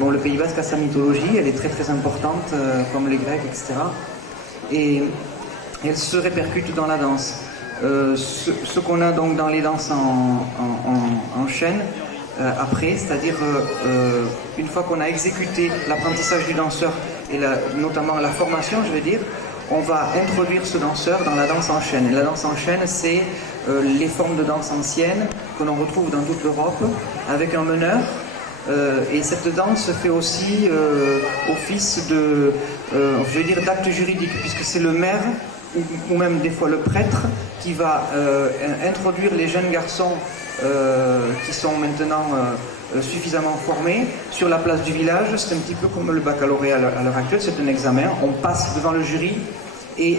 Bon, le Pays Basque a sa mythologie, elle est très très importante, comme les Grecs, etc. Et elle se répercute dans la danse. Ce qu'on a donc dans les danses en chaîne, après, c'est-à-dire une fois qu'on a exécuté l'apprentissage du danseur et notamment la formation, je veux dire, on va introduire ce danseur dans la danse en chaîne. Et la danse en chaîne, c'est les formes de danse anciennes que l'on retrouve dans toute l'Europe, avec un meneur. Et cette danse fait aussi office de, je veux dire, d'acte juridique, puisque c'est le maire ou même des fois le prêtre qui va introduire les jeunes garçons qui sont maintenant suffisamment formés sur la place du village. C'est un petit peu comme le baccalauréat à l'heure actuelle, c'est un examen, on passe devant le jury et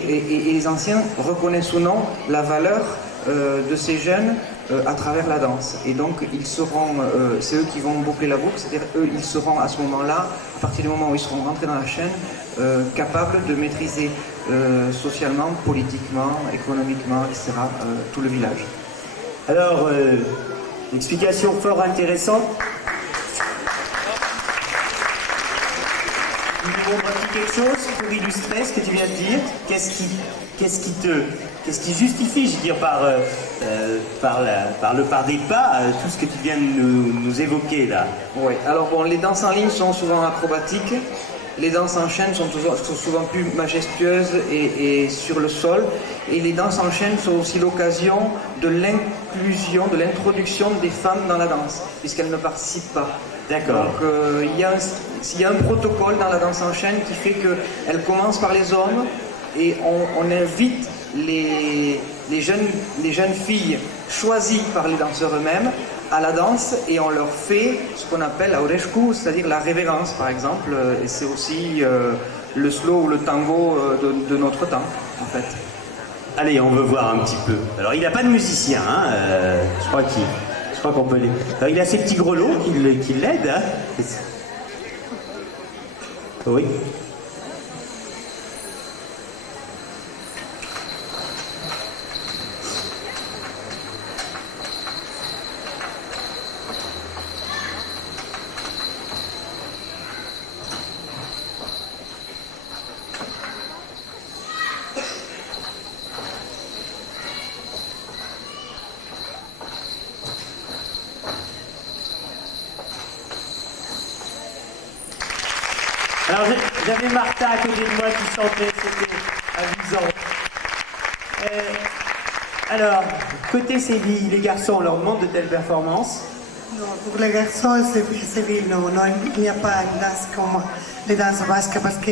les anciens reconnaissent ou non la valeur de ces jeunes à travers la danse. Et donc ils seront, c'est eux qui vont boucler la boucle, c'est-à-dire eux ils seront à ce moment-là, à partir du moment où ils seront rentrés dans la chaîne, capables de maîtriser socialement, politiquement, économiquement, etc. Tout le village. Alors, explication fort intéressante. Nous avons dit quelque chose pour illustrer ce que tu viens de dire. Qu'est-ce qui justifie, je veux dire, par des pas, tout ce que tu viens de nous évoquer là? Oui, alors bon, les danses en ligne sont souvent acrobatiques. Les danses en chaîne sont souvent plus majestueuses et sur le sol. Et les danses en chaîne sont aussi l'occasion de l'inclusion, de l'introduction des femmes dans la danse, puisqu'elles ne participent pas. D'accord. Donc il y a un protocole dans la danse en chaîne qui fait qu'elle commence par les hommes et on invite les jeunes filles choisies par les danseurs eux-mêmes à la danse et on leur fait ce qu'on appelle aurescu, c'est-à-dire la révérence par exemple, et c'est aussi le slow ou le tango de notre temps en fait. Allez, on veut voir un petit peu. Alors il n'a pas de musicien, hein, je crois qu'on peut les... Alors, il a ses petits grelots qui l'aident. Hein. Oui. Alors j'avais Martha à côté de moi qui chantait, c'était amusant. Alors, côté Séville, les garçons, on leur demande de telles performances? Non, pour les garçons, Séville, non, il n'y a pas une danse comme les danses basques, parce que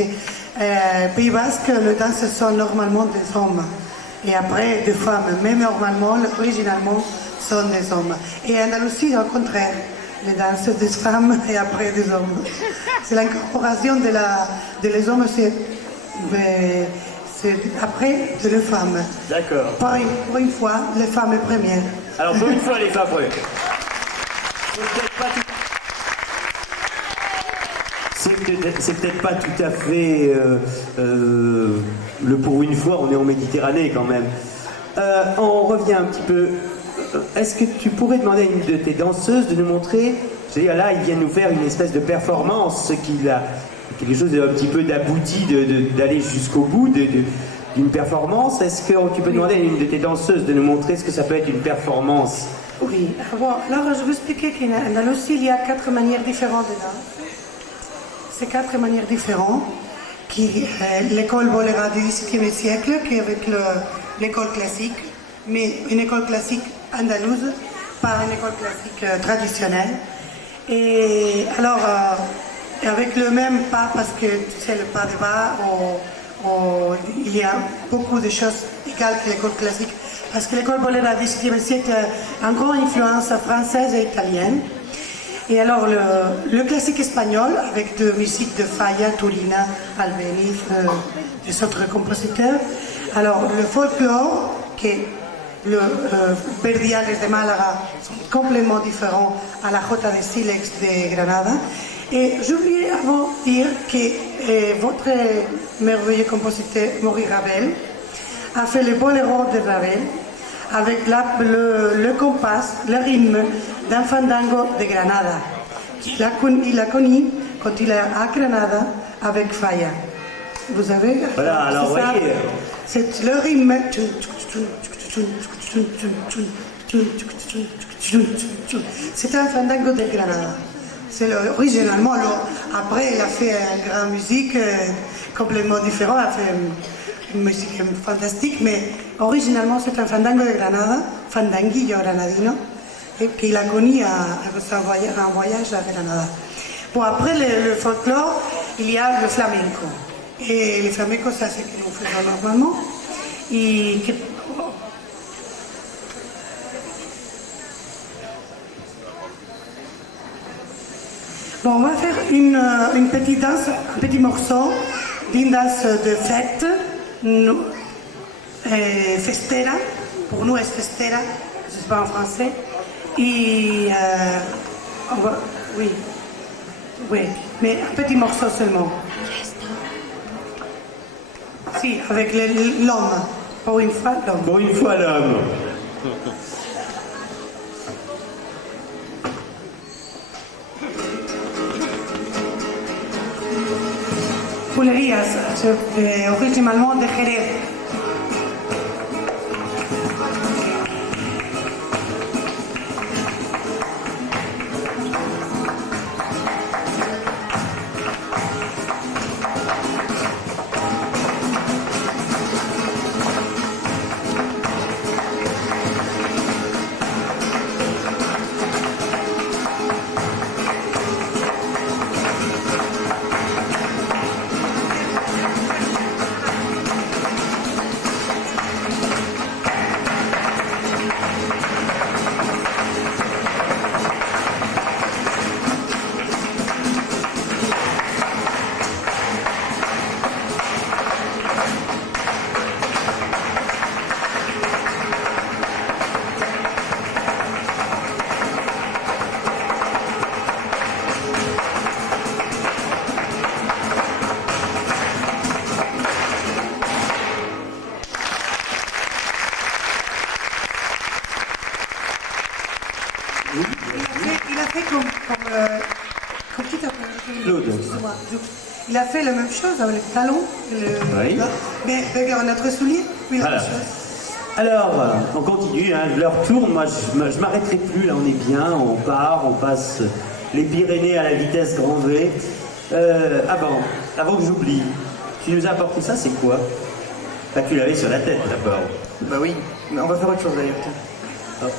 Pays Basque, les danses sont normalement des hommes, et après des femmes, mais normalement, originalement, sont des hommes. Et en Andalousie, au contraire. Les danses des femmes et après des hommes. C'est l'incorporation des hommes, C'est après de les femmes. D'accord. Pour une fois, les femmes est première. Alors pour une fois les femmes, ouais. C'est peut-être pas tout à fait le pour une fois, on est en Méditerranée quand même. On revient un petit peu. Est-ce que tu pourrais demander à une de tes danseuses de nous montrer, je veux dire, là, ils viennent nous faire une espèce de performance, ce qu'il a quelque chose d'un petit peu d'abouti, d'aller jusqu'au bout d'une performance. Est-ce que tu peux demander à une de tes danseuses de nous montrer ce que ça peut être une performance? Oui, bon, alors je vais expliquer qu'en Andalousie, il y a 4 manières différentes de danse. Ces 4 manières différentes, l'école Bolera du XVIIe siècle, qui est avec l'école classique, mais une école classique andalouse, pas une école classique traditionnelle. Et alors, avec le même pas, parce que c'est le pas de bas, il y a beaucoup de choses égales que l'école classique, parce que l'école Bolera du XVIIe siècle a une grande influence française et italienne. Et alors, le classique espagnol, avec de musique de Falla, Turina, Albéniz, des autres compositeurs. Alors, le folklore, qui est le Verdiales de Málaga, sont complètement différents à la Jota de Silex de Granada. Et je voulais avant dire que votre merveilleux compositeur, Maurice Ravel, a fait le boléro de Ravel avec le compas, le rythme d'un fandango de Granada. Il a connu quand il est à Granada avec Falla. Vous savez? Voilà, alors voyez. C'est le rythme. C'est un fandango de Granada. Originalement, après, il a fait une grande musique complètement différente. Il a fait une musique fantastique, mais originalement, c'est un fandango de Granada, fandanguillo granadino, et qu'il a connu un voyage à Granada. Bon, après le folklore, il y a le flamenco. Et le flamenco, ça, c'est ce que nous faisons normalement. Bon, on va faire une petite danse, un petit morceau d'une danse de fête, festera. Pour nous, c'est festera, je ne sais pas en français. Et oui, mais un petit morceau seulement. Si, avec l'homme. Pour une fois, l'homme. Pour une fois, l'homme. Bulerías, originalement de Jerez. Il a fait comme qui t'appelles Claude. Excuse-moi. Il a fait la même chose avec le talon, Oui. mais regarde notre soulier, oui, la Voilà. même chose. Alors, on continue, hein, je leur tourne, moi je m'arrêterai plus, là on est bien, on part, on passe les Pyrénées à la vitesse grand V. Avant que j'oublie, tu nous as apporté ça, c'est quoi? Ah, tu l'avais sur la tête d'abord. Bah oui, mais on va faire autre chose d'ailleurs. tiens. Hop.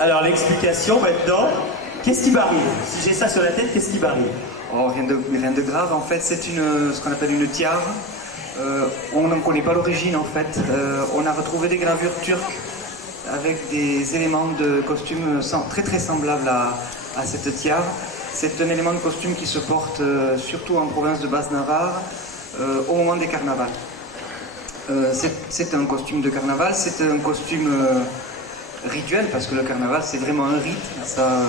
Alors l'explication maintenant, Qu'est-ce qui m'arrive? Si j'ai ça sur la tête, qu'est-ce qui m'arrive? Oh, rien de grave, en fait, c'est ce qu'on appelle une tiare. On n'en connaît pas l'origine, en fait. On a retrouvé des gravures turques avec des éléments de costume très très semblables à cette tiare. C'est un élément de costume qui se porte surtout en province de Basse-Navarre au moment des carnavals. C'est un costume de carnaval, c'est un costume rituel, parce que le carnaval c'est vraiment un rite, ça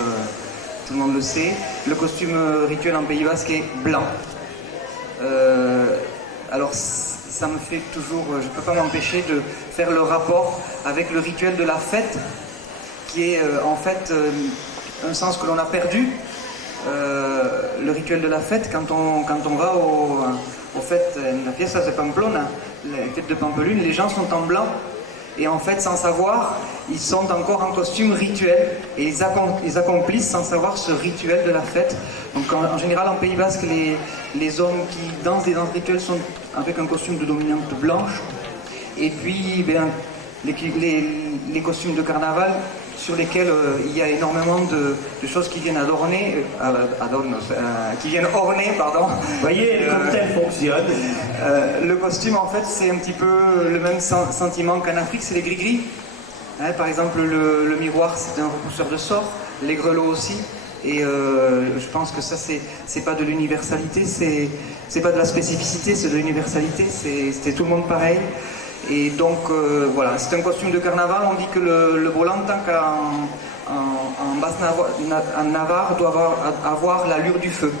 tout le monde le sait. Le costume rituel en Pays Basque est blanc. Alors ça me fait toujours, je ne peux pas m'empêcher de faire le rapport avec le rituel de la fête, qui est en fait un sens que l'on a perdu. Le rituel de la fête, quand on va aux fêtes, la fiesta de Pamplona, les fêtes de Pampelune, les gens sont en blanc. Et en fait, sans savoir, ils sont encore en costume rituel et ils accomplissent sans savoir ce rituel de la fête. Donc en général, en Pays Basque, les hommes qui dansent des danses rituelles sont avec un costume de dominante blanche. Et puis, les costumes de carnaval sur lesquels il y a énormément de choses qui viennent orner, pardon. Vous voyez, le cocktail fonctionne. Le costume, en fait, c'est un petit peu le même sentiment qu'en Afrique, c'est les gris-gris. Hein, par exemple, le miroir, c'est un repousseur de sorts, les grelots aussi. Et je pense que ça, c'est pas de l'universalité, c'est pas de la spécificité, c'est de l'universalité, c'est tout le monde pareil. Et donc voilà, c'est un costume de carnaval. On dit que le volant, tant qu'en Basse-Navarre, doit avoir l'allure du feu.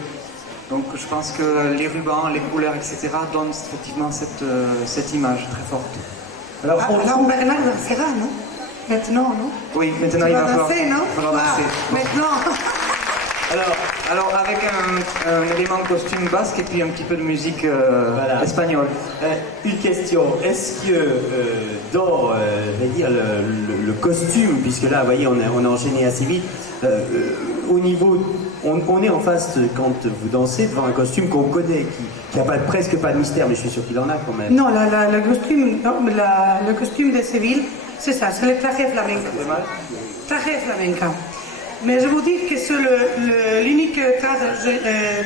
Donc je pense que les rubans, les couleurs, etc. donnent effectivement cette image très forte. Alors Bernard dansera, non? Maintenant, non? Oui, maintenant il va falloir danser, non? danser. Maintenant. Alors avec un élément de costume basque et puis un petit peu de musique espagnole. Une question, est-ce que dans le costume, puisque là, vous voyez, on a enchaîné assez vite, au niveau, on est en face, quand vous dansez, devant un costume qu'on connaît, qui n'a presque pas de mystère, mais je suis sûr qu'il en a quand même. Non, le costume de Séville, c'est ça, c'est le traje flamenco. Traje flamenco. Mais je vous dis que c'est l'unique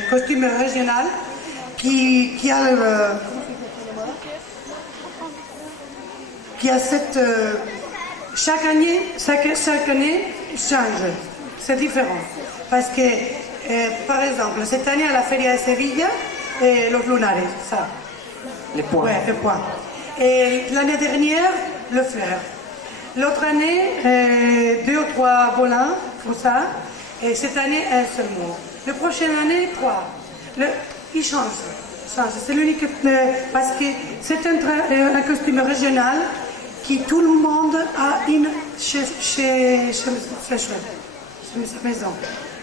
costume régional qui a cette... chaque année change, c'est différent. Parce que, par exemple, cette année à la Feria de Sevilla, los lunares, ça. Les points. Ouais, les points. Et l'année dernière, le fleur. L'autre année, 2 ou 3 volants, comme ça. Et cette année, un seul mot. La prochaine année, 3. Il change. C'est l'unique. Parce que c'est un costume régional qui tout le monde a chez sa maison.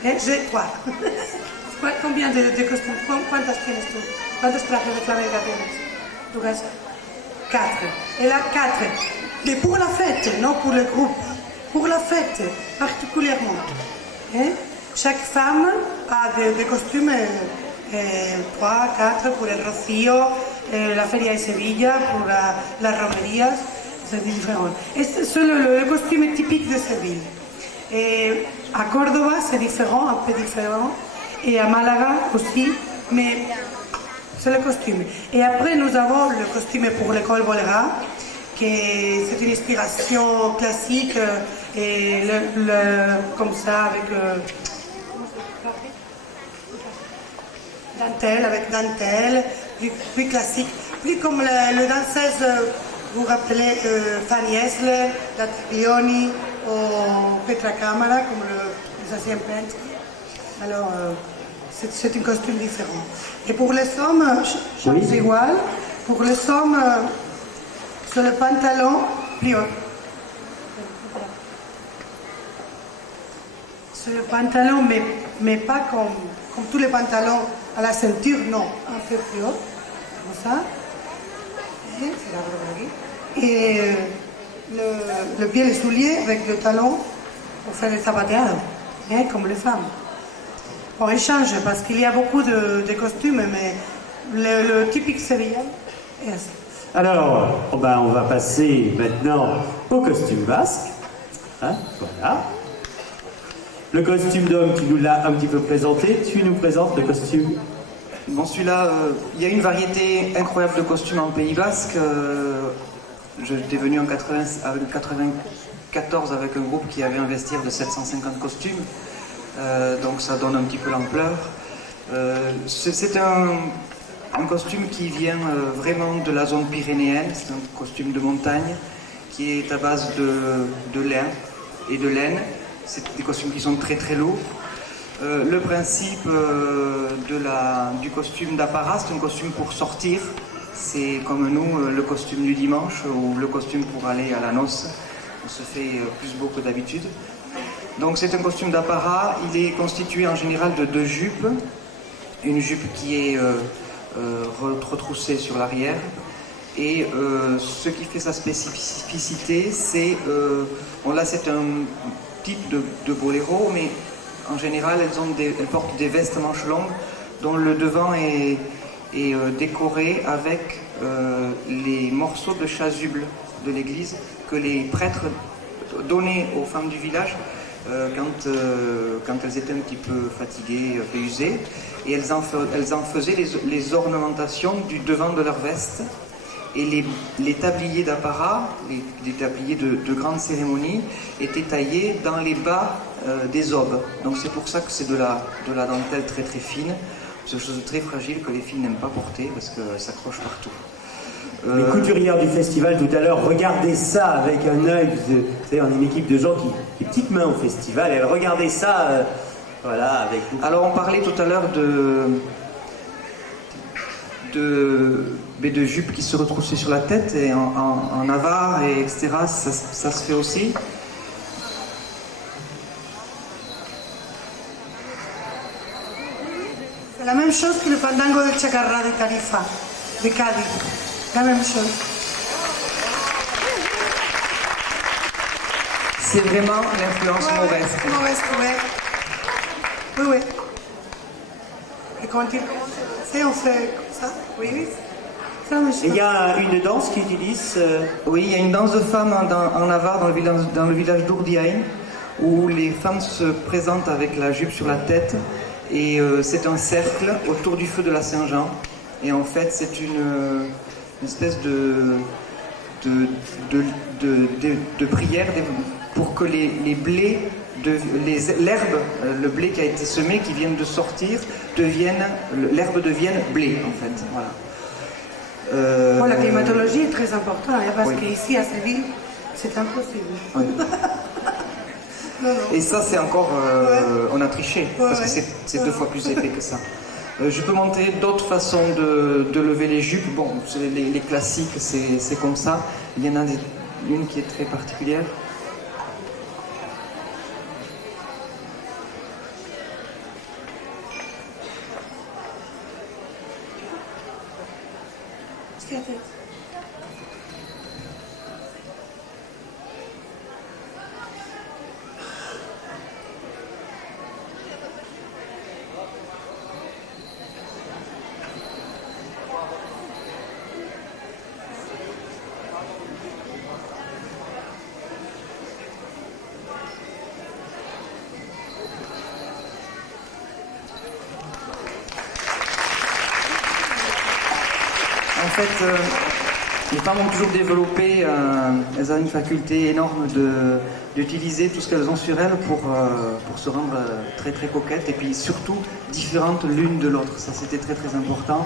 Et j'ai 3. Combien de costumes? ¿Cuántas tienes tú? ¿Cuántos trajes de flamenca tienes? ¿Tu casa? 4. Et là, 4. Mais pour la fête, non pour le groupe. Pour la fête, particulièrement. Hein? Chaque femme a des costumes, 3, 4 pour el Rocío, la Feria de Sevilla, pour las romerías, c'est différent. Et c'est le costume typique de Séville. Et à Cordoba, c'est différent, un peu différent. Et à Malaga aussi, mais c'est le costume. Et après, nous avons le costume pour l'école Bolera, qui c'est une inspiration classique, et comme ça, avec dentelle, plus classique, plus comme le danseuse, vous vous rappelez Fanny Hessler, la Taglioni, ou Petra Camara, comme les anciens peintres. Alors, c'est un costume différent. Et pour les hommes, c'est igual. Pour les hommes, c'est le pantalon plus haut. C'est le pantalon, mais pas comme tous les pantalons à la ceinture, non, un peu plus haut, comme ça. Et le pied, les souliers avec le talon pour faire les zapateadas, hein, comme les femmes. Bon, il change parce qu'il y a beaucoup de costumes, mais le typique sévillan est assez. Alors, on va passer maintenant au costume basque. Hein, voilà. Le costume d'homme, tu nous l'as un petit peu présenté. Tu nous présentes le costume. Bon, celui-là, il y a une variété incroyable de costumes en Pays Basque. J'étais venu en 94 avec un groupe qui avait un vestiaire de 750 costumes. Donc ça donne un petit peu l'ampleur. C'est un costume qui vient vraiment de la zone pyrénéenne. C'est un costume de montagne qui est à base de lin et de laine. C'est des costumes qui sont très très lourds. Le principe du costume d'apparat, c'est un costume pour sortir. C'est comme nous, le costume du dimanche ou le costume pour aller à la noce. On se fait plus beau que d'habitude. Donc c'est un costume d'apparat. Il est constitué en général de 2 jupes. Une jupe qui est retroussée sur l'arrière. Et ce qui fait sa spécificité, c'est c'est un type de boléro, mais en général, elles portent des vestes manches longues dont le devant est décoré avec les morceaux de chasuble de l'église que les prêtres donnaient aux femmes du village quand elles étaient un petit peu fatiguées, peu usées. Et elles en faisaient les ornementations du devant de leur veste. Et les tabliers d'apparat, les tabliers de grandes cérémonies, étaient taillés dans les bas des aubes. Donc c'est pour ça que c'est de la dentelle très très fine. C'est une chose très fragile que les filles n'aiment pas porter parce qu'elle s'accroche partout. Les couturières du festival tout à l'heure, regardez ça avec un œil. Vous savez, on est une équipe de gens qui petites mains au festival. Elles regardaient ça, voilà, avec vous. Alors on parlait tout à l'heure de jupes qui se retroussaient sur la tête et en Navarre et etc. Ça se fait aussi. C'est la même chose que le fandango de Chacarra de Tarifa, de Cádiz. La même chose. C'est vraiment l'influence mauvaise. Mauvaise, oui. Oui. Et quand on fait comme ça, oui. C'est la même chose. Et il y a une danse qui utilise... Oui, il y a une danse de femmes en Navarre, dans le village d'Urdiain, où les femmes se présentent avec la jupe sur la tête. Et c'est un cercle autour du feu de la Saint-Jean. Et en fait, c'est une espèce de prière pour que les blés, l'herbe, le blé qui a été semé, qui vient de sortir, l'herbe devienne blé, en fait. Voilà. Bon, la climatologie est très importante, hein, parce Oui. qu'ici à Séville, c'est impossible. Oui. Non. Et ça, c'est encore... on a triché, parce que c'est 2 fois plus épais que ça. Je peux montrer d'autres façons de lever les jupes. Bon, les classiques, c'est comme ça. Il y en a une qui est très particulière. En fait, les femmes ont toujours développé, elles ont une faculté énorme d'utiliser tout ce qu'elles ont sur elles pour se rendre très très coquettes et puis surtout différentes l'une de l'autre. Ça, c'était très très important.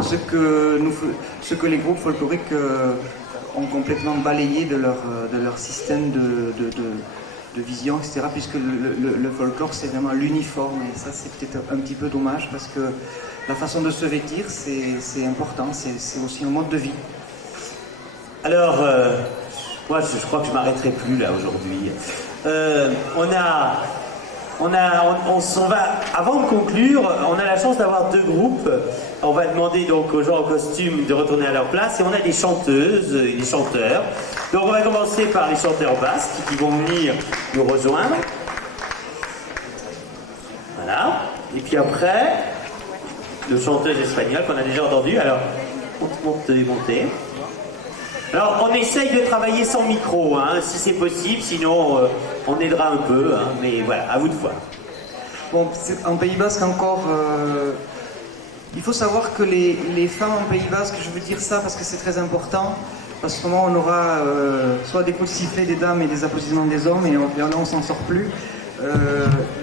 Ce que les groupes folkloriques ont complètement balayé de leur système de vision, etc. Puisque le folklore, c'est vraiment l'uniforme. Et ça, c'est peut-être un petit peu dommage parce que la façon de se vêtir, c'est important. C'est aussi un mode de vie. Alors, moi, je crois que je m'arrêterai plus là aujourd'hui. On s'en va. Avant de conclure, on a la chance d'avoir 2 groupes. On va demander donc aux gens en costume de retourner à leur place et on a des chanteuses et des chanteurs. Donc on va commencer par les chanteurs basques qui vont venir nous rejoindre. Voilà. Et puis après, le chanteuse espagnol qu'on a déjà entendu. Alors, monte, démonter. Alors, on essaye de travailler sans micro, hein, si c'est possible, sinon on aidera un peu, hein, mais voilà, à vous de voir. Bon, en Pays Basque encore, il faut savoir que les femmes en Pays Basque, je veux dire ça parce que c'est très important, parce que on aura soit des coups de sifflet des dames et des applaudissements des hommes, et là on s'en sort plus.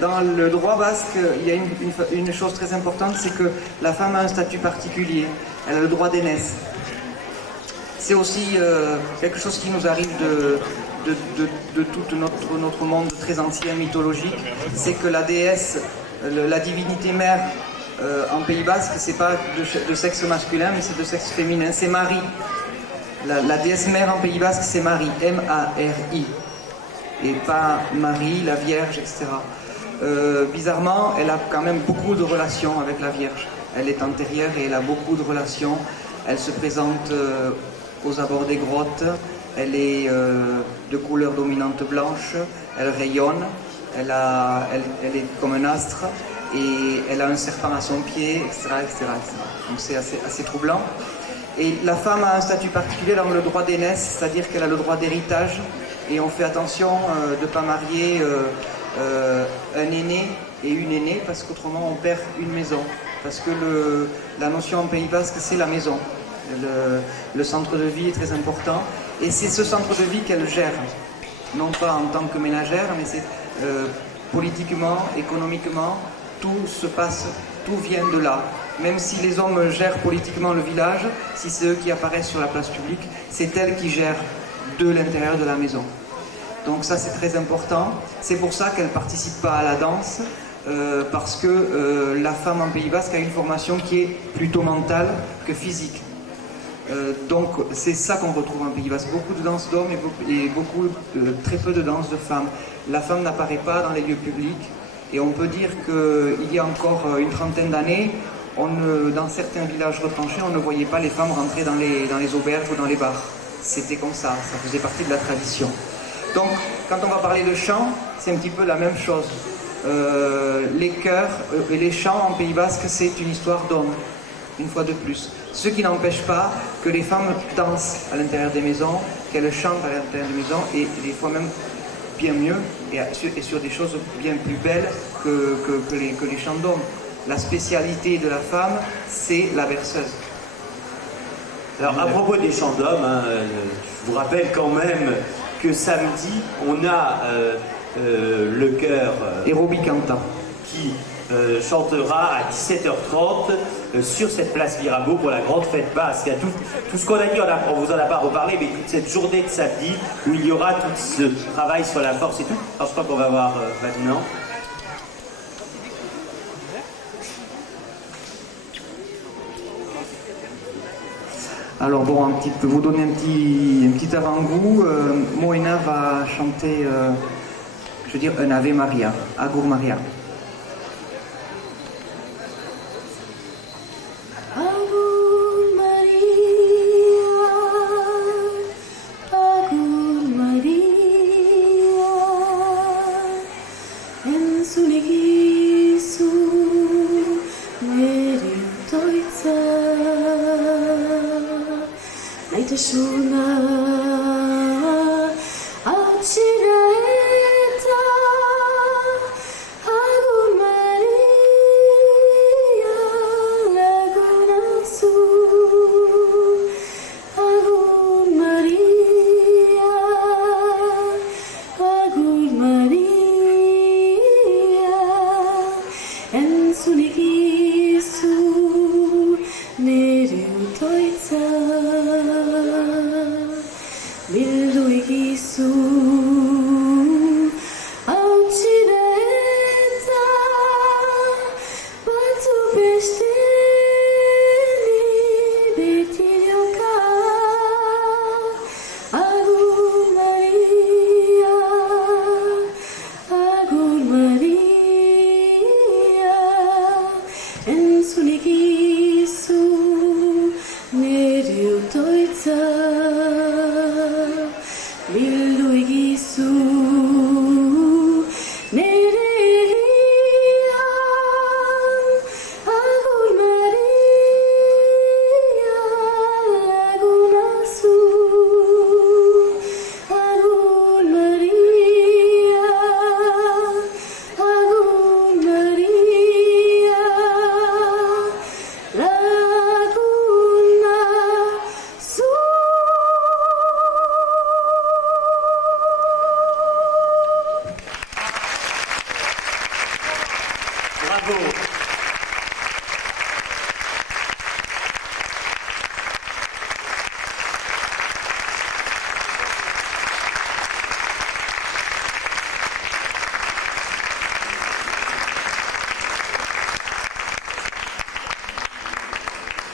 Dans le droit basque, il y a une chose très importante, c'est que la femme a un statut particulier, elle a le droit d'aînesse. C'est aussi quelque chose qui nous arrive de tout notre monde très ancien, mythologique, c'est que la déesse, la divinité mère en Pays Basque, c'est pas de sexe masculin, mais c'est de sexe féminin, c'est Marie. La déesse mère en Pays Basque, c'est Marie, M-A-R-I, et pas Marie, la Vierge, etc. Bizarrement, elle a quand même beaucoup de relations avec la Vierge. Elle est antérieure et elle a beaucoup de relations. Elle se présente aux abords des grottes, elle est de couleur dominante blanche, elle rayonne, elle est comme un astre et elle a un serpent à son pied, etc. etc. Donc c'est assez troublant. Et la femme a un statut particulier dans le droit d'aînesse, c'est-à-dire qu'elle a le droit d'héritage et on fait attention de ne pas marier un aîné et une aînée parce qu'autrement on perd une maison. Parce que la notion en Pays Basque, c'est la maison. Le centre de vie est très important et c'est ce centre de vie qu'elle gère, non pas en tant que ménagère, mais c'est politiquement, économiquement, tout se passe, tout vient de là. Même si les hommes gèrent politiquement le village, si c'est eux qui apparaissent sur la place publique, c'est elle qui gère de l'intérieur de la maison. Donc ça c'est très important, c'est pour ça qu'elle ne participe pas à la danse, parce que la femme en Pays Basque a une formation qui est plutôt mentale que physique. Donc c'est ça qu'on retrouve en Pays Basque, beaucoup de danse d'hommes et très peu de danse de femmes. La femme n'apparaît pas dans les lieux publics et on peut dire qu'il y a encore une trentaine d'années, dans certains villages retranchés, on ne voyait pas les femmes rentrer dans les auberges ou dans les bars. C'était comme ça faisait partie de la tradition. Donc quand on va parler de chant, c'est un petit peu la même chose. Les chœurs et les chants en Pays Basque, c'est une histoire d'hommes, une fois de plus. Ce qui n'empêche pas que les femmes dansent à l'intérieur des maisons, qu'elles chantent à l'intérieur des maisons, et des fois même bien mieux, et sur des choses bien plus belles que les chants d'hommes. La spécialité de la femme, c'est la berceuse. Alors, à propos des chants d'hommes, hein, je vous rappelle quand même que samedi, on a le chœur Aérobicanta qui chantera à 17h30 sur cette place Mirabeau pour la grande fête basque. Tout ce qu'on a dit, on vous en a pas reparlé, mais toute cette journée de samedi où il y aura tout ce travail sur la force et tout. Alors, je crois qu'on va voir maintenant. Alors bon, pour vous donner un petit avant-goût, Moena va chanter, je veux dire, un Ave Maria, Agur Maria. Bildu egizu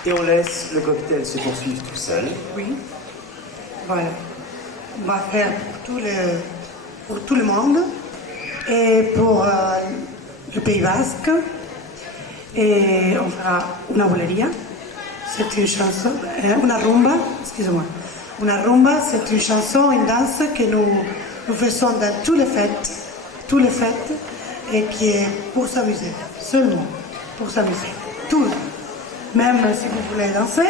et on laisse le cocktail se poursuivre tout seul. Oui. Voilà. On va faire pour tout le monde et pour le Pays Basque. Et on fera una boleria. C'est une chanson, una rumba, excusez-moi. Una rumba, c'est une chanson, une danse que nous faisons dans toutes les fêtes, et qui est pour s'amuser, seulement pour s'amuser. Tout, même si vous voulez danser.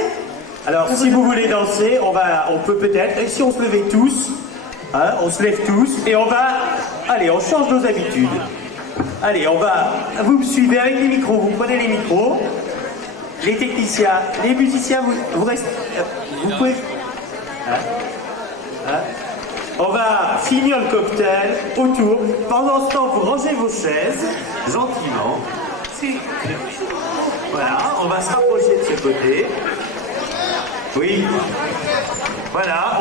Alors, si vous voulez danser, on peut peut-être, et si on se levait tous, hein, on se lève tous, et allez, on change nos habitudes. Allez, vous me suivez avec les micros, vous prenez les micros, les techniciens, les musiciens, vous restez, vous pouvez... On va finir le cocktail autour. Pendant ce temps, vous rangez vos chaises, gentiment. Voilà, on va se rapprocher de ce côté. Oui. Voilà,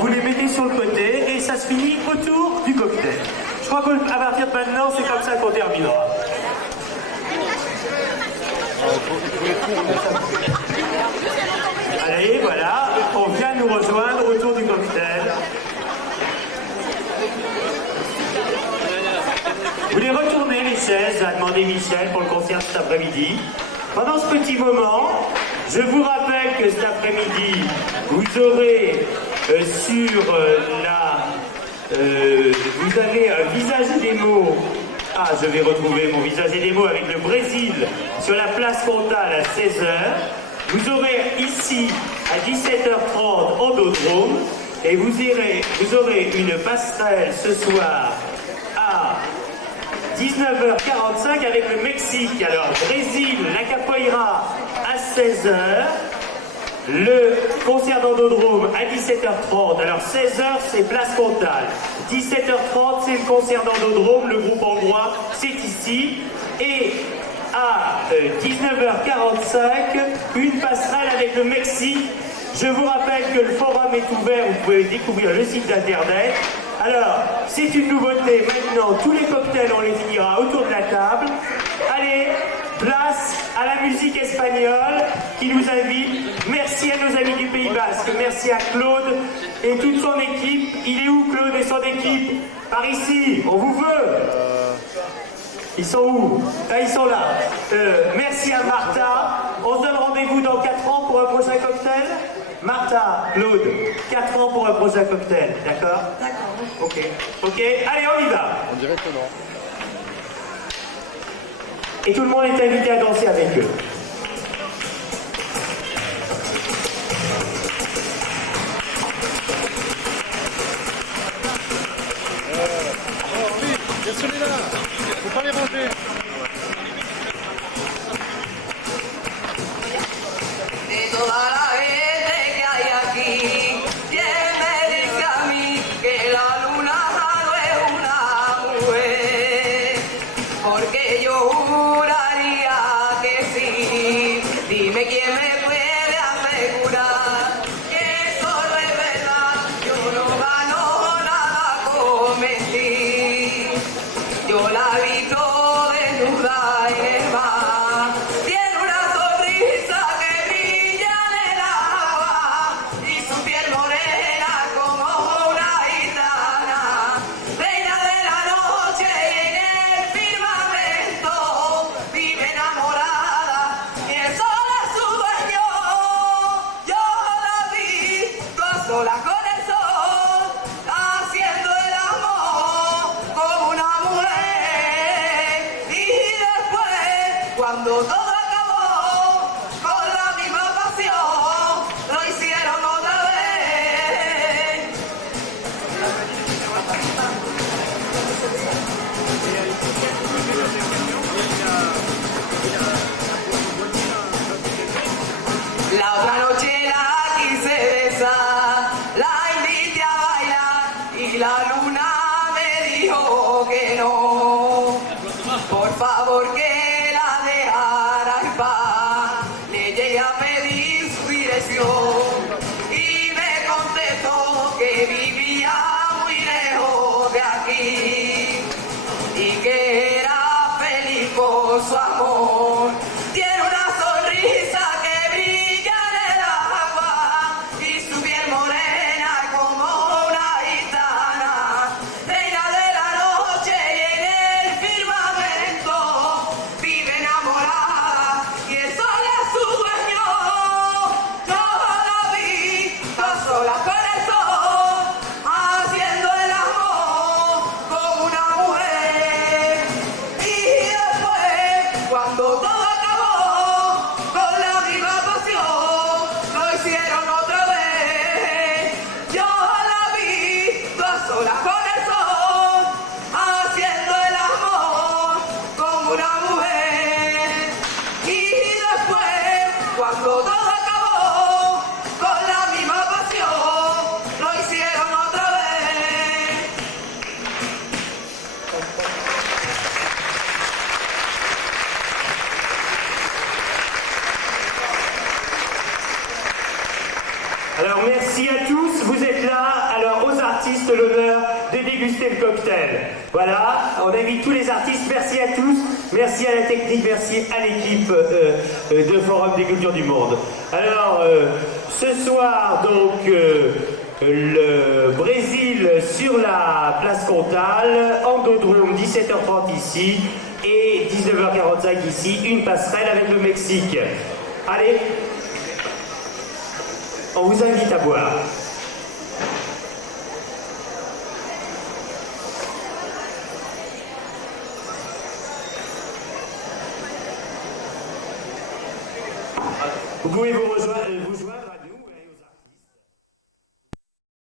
vous les mettez sur le côté et ça se finit autour du cocktail. Je crois qu'à partir de maintenant, c'est comme ça qu'on terminera. Allez, voilà, on vient nous rejoindre autour du cocktail. Vous voulez retourner les chaises, a demandé Michel pour le concert cet après-midi. Pendant ce petit moment, je vous rappelle que cet après-midi, vous aurez vous avez un visage et des mots. Ah, je vais retrouver mon visage et des mots avec le Brésil sur la place Comtal à 16h. Vous aurez ici à 17h30 Endodrome et vous aurez une passerelle ce soir à 19h45 avec le Mexique. Alors, Brésil, la capoeira à 16h. Le concert d'Endodrome à 17h30. Alors 16h c'est Place Comtal. 17h30 c'est le concert d'Endodrome, le groupe hongrois, c'est ici. Et à 19h45, une passerelle avec le Mexique. Je vous rappelle que le forum est ouvert, vous pouvez découvrir le site d'internet. Alors, c'est une nouveauté maintenant, tous les cocktails on les finira autour de la table. Allez, place à la musique espagnole qui nous invite. Merci à nos amis du Pays Basque, merci à Claude et toute son équipe. Il est où Claude et son équipe? Par ici, on vous veut. Ils sont où? Ah, ils sont là. Merci à Martha. On se donne rendez-vous dans 4 ans pour un prochain cocktail. Martha, Claude, 4 ans pour un prochain cocktail, d'accord? D'accord. Ok. Allez, on y va. On dirait que non. Et tout le monde est invité à danser avec eux. Oui, il y a celui-là. Faut pas les ranger. De toda la gente que hay aquí, ¿quién me dice a mí que la luna no es una mujer? Porque yo juraría que sí. Dime quién me puede asegurar que eso es verdad. Yo no gano nada con mentir. Yo la vi toda desnuda en el mar. Tiene una sonrisa que brilla en el agua y su piel morena como una gitana. Reina de la noche y en el firmamento vive enamorada y el sol es su dueño. Yo la vi toda sola con el sol, haciendo el amor como una mujer. Y después, cuando todo acabó, con la misma pasión, lo hicieron otra vez. La otra noche la quise besar, la invité a bailar y la luna me dijo que no. Por favor que la dejara en paz. Le llegué a pedir su dirección y me contestó que vivía muy lejos de aquí y que era feliz por su amor. Tiene una sonrisa que brilla artistes l'honneur de déguster le cocktail. Voilà, on invite tous les artistes. Merci à tous, merci à la technique, merci à l'équipe de Forum des Cultures du Monde. Alors, ce soir, donc, le Brésil sur la place Comtal, Andodrome, 17h30 ici, et 19h45 ici, une passerelle avec le Mexique. Allez, on vous invite à boire. Vous pouvez vous joindre.